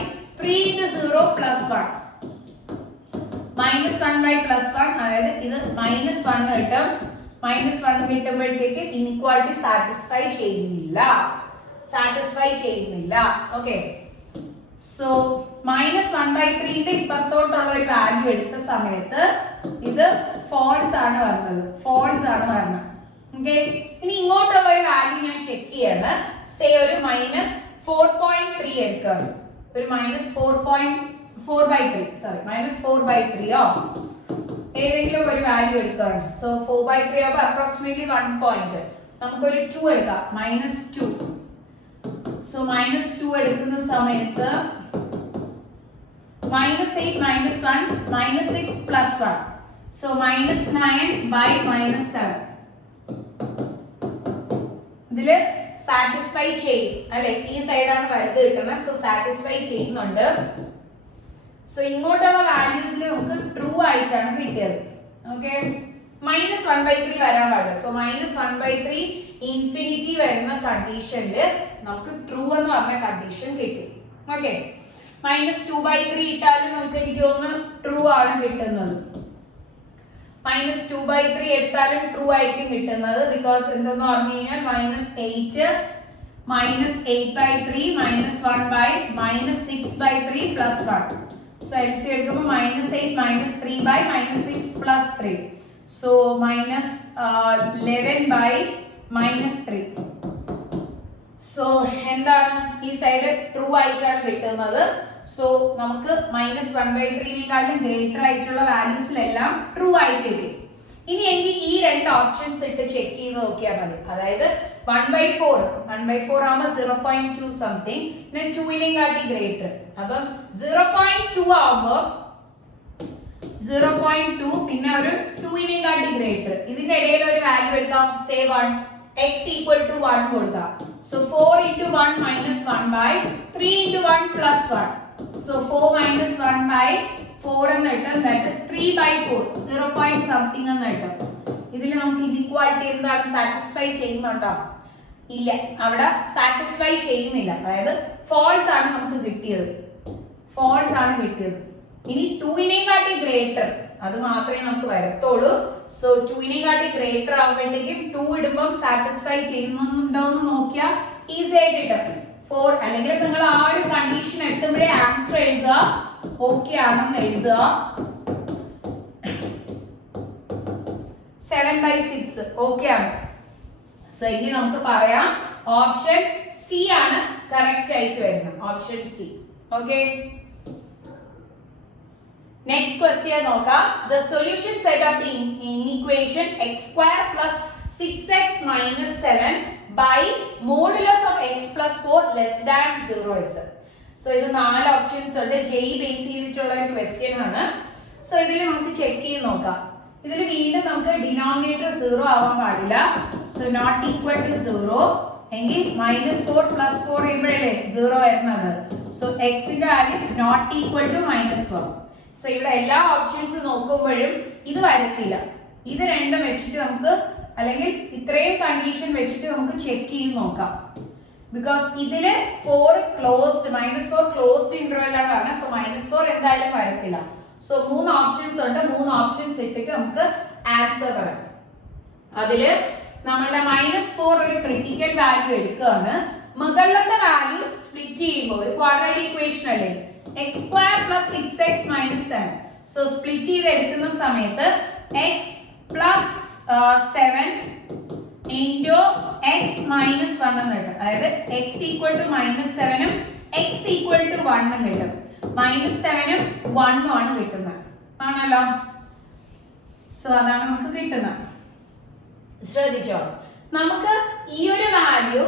× 0 + 1 -1/+1, അതായത് ഇത് -1 കിട്ടും. -1 കിട്ടുമ്പോഴത്തേക്ക് ഇൻഇക്വാളിറ്റി സാറ്റിസ്ഫൈ ചെയ്യുന്നില്ല. ഓക്കെ, സോ -1/3ന്റെ ഇപ്പുറത്തോട്ടുള്ള ഒരു വാല്യൂ എടുത്ത സമയത്ത് ഇത് ഫോൾസ് ആണ് വരുന്നത്. ഓക്കെ, ഇനി ഇങ്ങോട്ടുള്ള ഒരു വാല്യൂ ഞാൻ ചെക്ക് ചെയ്യാണ്. സേ ഒരു 4.3 എടുക്കുകയാണ്. ഒരു -4/3 ഏതെങ്കിലും ഒരു വാല്യൂ എടുക്കുകയാണ്. സോ 4/3 ആകുമ്പോൾ അപ്രോക്സിമേറ്റ്ലി 1 പോയിന്റ്. നമുക്കൊരു 2 എടുക്കാം, -2. സോ -2 എടുക്കുന്ന സമയത്ത് -8 -1 -6 + 1. സോ -9/-7. ഇതില് സാറ്റിസ്ഫൈ ചെയ്യും അല്ലെ, ഈ സൈഡാണ് വലുത് കിട്ടുന്നത്. സോ സാറ്റിസ്ഫൈ ചെയ്യുന്നുണ്ട്. സോ ഇങ്ങോട്ടുള്ള വാല്യൂസിൽ നമുക്ക് ട്രൂ ആയിട്ടാണ് കിട്ടിയത്. ഓക്കെ, -1/3 വരാൻ പാടില്ല. സോ -1/3 ഇൻഫിനിറ്റി വരുന്ന കണ്ടീഷനിൽ നമുക്ക് ട്രൂ എന്ന് പറഞ്ഞ കണ്ടീഷൻ കിട്ടി. ഓക്കെ, -2/3 ഇട്ടാലും നമുക്ക് എനിക്ക് തോന്നുന്നു ട്രൂ ആണ് കിട്ടുന്നത്. -2/3 എടുത്താലും ട്രൂ ആയിരിക്കും കിട്ടുന്നത്. ബിക്കോസ് എന്തെന്ന് പറഞ്ഞു കഴിഞ്ഞാൽ -8 -8/3 -1/-6/3 + 1. സോ LC എടുക്കുമ്പോൾ -8 -3/-6 + 3. സോ -11/-3. സോ എന്താണ് ഈ സൈഡ് ട്രൂ ആയിട്ടാണ് കിട്ടുന്നത്. സോ നമുക്ക് -1/3നേക്കാളും ഗ്രേറ്റർ ആയിട്ടുള്ള വാല്യൂസിലെല്ലാം ട്രൂ ആയിട്ട് കിട്ടി. ഇനി എങ്കിൽ ഈ രണ്ട് ഓപ്ഷൻസ് ഇട്ട് ചെക്ക് ചെയ്ത് നോക്കിയാൽ മതി. അതായത് 1/4 ആകുമ്പോൾ 0.2 സംതിങ്, പിന്നെ 2-നേയും കാട്ടി ഗ്രേറ്റർ. അപ്പം 0.2 ആകുമ്പോൾ 0.2 പിന്നെ ഒരു 2-നേയും കാട്ടി ഗ്രേറ്റർ. ഇതിന്റെ ഇടയിൽ ഒരു വാല്യൂ എടുക്കാം, സേ 1, x = 1 കൊടുക്കാം. സോ 4 × 1 - 1/3 × 1 + 1. സോ 4 - 1/4 എന്ന് കിട്ടും. That is 3/4, 0. something എന്ന് കിട്ടും. ഇതിൽ നമുക്ക് ഇൻഇക്വാലിറ്റി എന്താണ് സാറ്റിസ്ഫൈ ചെയ്യുന്നുണ്ടോ? ഇല്ല, അവിടെ സാറ്റിസ്ഫൈ ചെയ്യുന്നില്ല. അതായത് ഫോൾസ് ആണ് നമുക്ക് കിട്ടിയത്. ഇനി 2-നേയും കാട്ടി ഗ്രേറ്റർ അത് മാത്രമേ നമുക്ക് വരത്തുള്ളൂ. സോ 2-നേയും കാട്ടി ഗ്രേറ്റർ ആകുമ്പോഴത്തേക്കും 2 ഇടുമ്പോൾ സാറ്റിസ്ഫൈ ചെയ്യുന്നുണ്ടോ എന്ന് നോക്കിയാൽ ഈസി ആയിട്ട് കിട്ടും. 4 അല്ലെങ്കിൽ നിങ്ങൾ ആ ഒരു കണ്ടീഷൻ എത്തുമ്പോഴേ ആൻസർ എഴുതുക, ഓക്കെ ആണെന്ന് എഴുതുക. 7/6 ഓക്കെ ആണ്. സോ ഇനി നമുക്ക് പറയാം ഓപ്ഷൻ സി ആണ് കറക്റ്റ് ആയിട്ട് വരുന്നത്. Option C. Okay, next question നോക്കാം. The solution set of the inequation x² + 6x - 7 by modulus of x + 4 less than 0 is. So ഇത് 4 ഓപ്ഷൻസ് ഉണ്ട്. ജെഇ ബേസ് ചെയ്തിട്ടുള്ള ഒരു ക്വസ്റ്റ്യൻ ആണ്. സോ ഇതിൽ നമുക്ക് ചെക്ക് ചെയ്ത് നോക്കാം. ഇതിൽ വീണ്ടും നമുക്ക് ഡിനോമിനേറ്റർ 0 ആവാൻ പാടില്ല. സോ നോട്ട് ഈക്വൽ ടു 0 എങ്കിൽ -4 + 4 ചെയ്യുമ്പോഴല്ലേ 0 വരുന്നത്. സോ എക്സിന്റെ value not equal to -1. So ഇവിടെ എല്ലാ ഓപ്ഷൻസ് നോക്കുമ്പോഴും ഇത് വരത്തില്ല. ഇത് രണ്ടും വെച്ചിട്ട് നമുക്ക് അല്ലെങ്കിൽ ഇത്രയും കണ്ടീഷൻ വെച്ചിട്ട് നമുക്ക് ചെക്ക് ചെയ്ത് നോക്കാം. ബിക്കോസ് ഇതില് 4 ക്ലോസ്ഡ്, -4 ക്ലോസ്ഡ് ഇന്റർവെൽ ആണ് പറഞ്ഞത്. സോ -4 എന്തായാലും വരത്തില്ല. സോ 3 ഓപ്ഷൻസ് ഉണ്ട്. 3 ഓപ്ഷൻസ് ഇട്ടിട്ട് നമുക്ക് ആൻസർ പറയാം. അതില് നമ്മളുടെ -4 ഒരു ക്രിട്ടിക്കൽ വാല്യൂ എടുക്കുകയാണ്. മുകളിലത്തെ വാല്യൂ സ്പ്ലിറ്റ് ചെയ്യുമ്പോൾ ഒരു ക്വാഡ്രാറ്റിക് ഇക്വേഷൻ അല്ലേ, x² + 6x - 7. സോ സ്പ്ലിറ്റ് ചെയ്ത് എടുക്കുന്ന സമയത്ത് x + 7 into x - 1 എന്ന് കിട്ടും. അതായത് x = -7 ഉം x = 1 ഉം കിട്ടും. -7 ഉം 1 ഉം ആണ് കിട്ടുന്നത്, ആണല്ലോ. സോ അതാണ് നമുക്ക് കിട്ടുന്നത്. ശ്രദ്ധിച്ചോ, നമുക്ക് ഈ ഒരു വാല്യൂ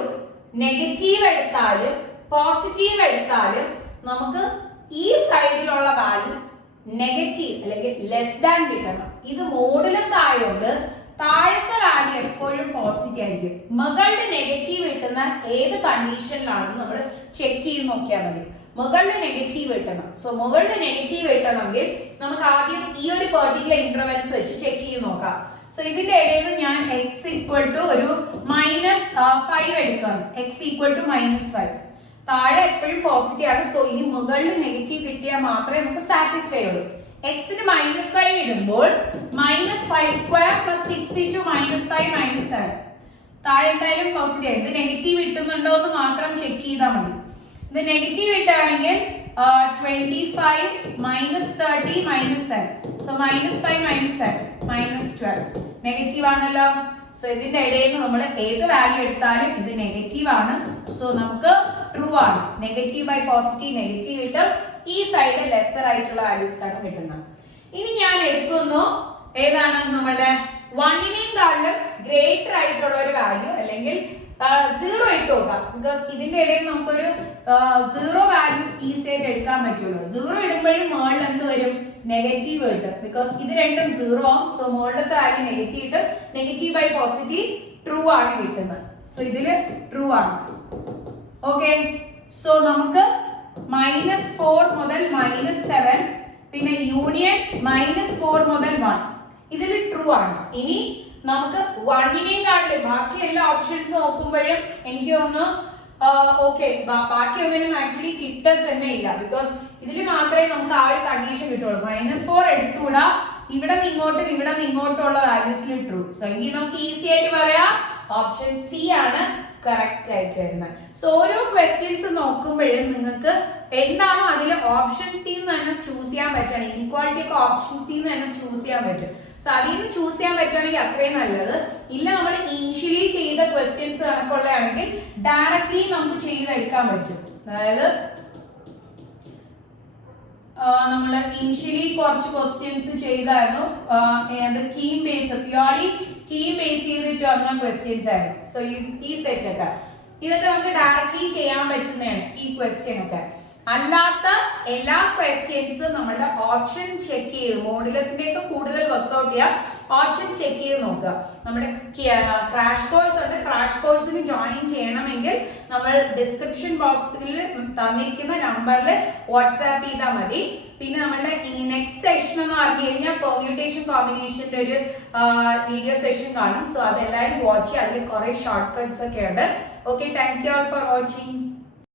നെഗറ്റീവ് എടുത്താലും പോസിറ്റീവ് എടുത്താലും നമുക്ക് ഈ സൈഡിലുള്ള വാല്യൂ നെഗറ്റീവ് അല്ലെങ്കിൽ ലെസ് ദാൻ കിട്ടണം. ഇത് മോഡുലസ് ആയതുകൊണ്ട് താഴത്തെ വാല്യൂ എപ്പോഴും പോസിറ്റീവ് ആയിരിക്കും. മുകളിൽ നെഗറ്റീവ് കിട്ടുന്ന ഏത് കണ്ടീഷനിലാണെന്ന് നമ്മൾ ചെക്ക് ചെയ്ത് നോക്കിയാൽ മതി. മുകളിൽ നെഗറ്റീവ് കിട്ടണം. സോ മുകളിൽ നെഗറ്റീവ് കിട്ടണമെങ്കിൽ നമുക്ക് ആദ്യം ഈ ഒരു പെർട്ടിക്കുലർ ഇന്റർവെൽസ് വെച്ച് ചെക്ക് ചെയ്ത് നോക്കാം. സോ ഇതിന്റെ ഇടയിൽ ഞാൻ x = ഒരു -5 എടുക്കണം. x = -5. താഴെ എപ്പോഴും പോസിറ്റീവ് ആണ്. സോ ഇനി മുകളിൽ നെഗറ്റീവ് കിട്ടിയാൽ മാത്രമേ നമുക്ക് സാറ്റിസ്ഫൈ ഉള്ളൂ. എക്സിന് -5 ഇടുമ്പോൾ -5² + 6 × -5 - 7 താഴെ എന്തായാലും പോസിറ്റീവ്. ഇത് നെഗറ്റീവ് കിട്ടുന്നുണ്ടോ എന്ന് മാത്രം ചെക്ക് ചെയ്താൽ മതി. ഇത് നെഗറ്റീവ് ഇട്ടാണെങ്കിൽ 25 - 30 - 7. സോ -5 - 7 -12 നെഗറ്റീവ് ആണല്ലോ. സോ ഇതിന്റെ ഇടയിൽ നിന്ന് നമ്മൾ ഏത് വാല്യൂ എടുത്താലും ഇത് നെഗറ്റീവ് ആണ്. സോ നമുക്ക് ട്രൂ ആണ്. നെഗറ്റീവ് ബൈ പോസിറ്റീവ് നെഗറ്റീവ് കിട്ടും. ഈ സൈഡ് ലെസ്സർ ആയിട്ടുള്ള വാല്യൂസ് ആണ് കിട്ടുന്നത്. ഇനി ഞാൻ എടുക്കുന്നു ഏതാണ് നമ്മുടെ 1-നേക്കാളും ഗ്രേറ്റർ ആയിട്ടുള്ള ഒരു വാല്യൂ അല്ലെങ്കിൽ 0 ഇട്ട് നോക്കാം. ബിക്കോസ് ഇതിന്റെ ഇടയിൽ നമുക്കൊരു 0 വാല്യൂ ഈസി ആയിട്ട് എടുക്കാൻ പറ്റുള്ളൂ. 0 ഇടുമ്പോഴും മുകളിൽ എന്ത് വരും? നെഗറ്റീവ് കിട്ടും. ബിക്കോസ് ഇത് രണ്ടും 0 ആവും. സോ മുകളിലത്തെ വാല്യൂ നെഗറ്റീവ് കിട്ടും. നെഗറ്റീവ് ബൈ പോസിറ്റീവ് ട്രൂ ആണ് കിട്ടുന്നത്. സോ ഇതില് ട്രൂ ആണ്. ഓക്കെ, സോ നമുക്ക് -4 മുതൽ -7 പിന്നെ യൂണിയൻ -4 മുതൽ 1 ഇതിൽ ട്രൂ ആണ്. ഇനി നമുക്ക് 1-നേക്കാളും ബാക്കി എല്ലാ ഓപ്ഷൻസ് നോക്കുമ്പോഴും എനിക്ക് തോന്നുന്നു ഓക്കെ ബാക്കി ഒന്നിനും ആക്ച്വലി കിട്ടത്തന്നെ ഇല്ല. ബിക്കോസ് ഇതിൽ മാത്രമേ നമുക്ക് ആ ഒരു കണ്ടീഷൻ കിട്ടുള്ളൂ. -4 എടുത്തുകൂടാ. ഇവിടെ നിങ്ങോട്ടും ഇവിടെ നിങ്ങോട്ടുള്ള വാല്യൂസിൽ ട്രൂ. സോ എങ്കിൽ നമുക്ക് ഈസി ആയിട്ട് പറയാം ഓപ്ഷൻ സി ആണ് കറക്റ്റ് ആയിട്ട് വരുന്നത്. സോ ഓരോ ക്വസ്റ്റ്യൻസ് നോക്കുമ്പോഴും നിങ്ങൾക്ക് എന്താണോ അതിൽ ഓപ്ഷൻ സി എന്ന് തന്നെ ചൂസ് ചെയ്യാൻ പറ്റുകയാണ്. ഇൻക്വാളിറ്റി ഒക്കെ ഓപ്ഷൻ സി എന്ന് തന്നെ ചൂസ് ചെയ്യാൻ പറ്റും. സോ അതിൽ നിന്ന് ചൂസ് ചെയ്യാൻ പറ്റുകയാണെങ്കിൽ അത്രയും നല്ലത്. ഇല്ല നമ്മൾ ഇനിഷ്യലി ചെയ്ത ക്വസ്റ്റ്യൻസ് കണക്കുള്ളതാണെങ്കിൽ ഡയറക്ട്ലി നമുക്ക് ചെയ്തെടുക്കാൻ പറ്റും. അതായത് നമ്മൾ ഇനിഷ്യലി കുറച്ച് ക്വസ്റ്റ്യൻസ് ചെയ്തായിരുന്നു. KEAM base purely KEAM base ചെയ്തിട്ട് വന്ന ക്വസ്റ്റ്യൻസ് ആയിരുന്നു. സോ ഈ സെറ്റ് ഒക്കെ ഇതൊക്കെ നമുക്ക് ഡയറക്ട്ലി ചെയ്യാൻ പറ്റുന്നതാണ് ഈ ക്വസ്റ്റ്യൻ ഒക്കെ. അല്ലാത്ത എല്ലാ ക്വസ്റ്റ്യൻസും നമ്മുടെ ഓപ്ഷൻ ചെക്ക് ചെയ്ത് മോഡുലസിന്റെ ഒക്കെ കൂടുതൽ വർക്ക്ഔട്ട് ചെയ്യുക. ഓപ്ഷൻ ചെക്ക് ചെയ്ത് നോക്കുക. നമ്മുടെ ക്രാഷ് കോഴ്സ് ഉണ്ട്. ക്രാഷ് കോഴ്സിന് ജോയിൻ ചെയ്യണമെങ്കിൽ നമ്മൾ ഡിസ്ക്രിപ്ഷൻ ബോക്സിൽ തന്നിരിക്കുന്ന നമ്പറിൽ വാട്സാപ്പ് ചെയ്താൽ മതി. പിന്നെ നമ്മളുടെ ഇനി നെക്സ്റ്റ് സെഷൻ എന്ന് പറഞ്ഞു കഴിഞ്ഞാൽ പെർമ്യൂട്ടേഷൻ കോമ്പിനേഷന്റെ ഒരു വീഡിയോ സെഷൻ കാണും. സോ അതെല്ലാവരും വാച്ച് ചെയ്യുക. അതിൽ കുറെ ഷോർട്ട് കട്ട്സ് ഒക്കെ ഉണ്ട്. Okay, thank you all for watching.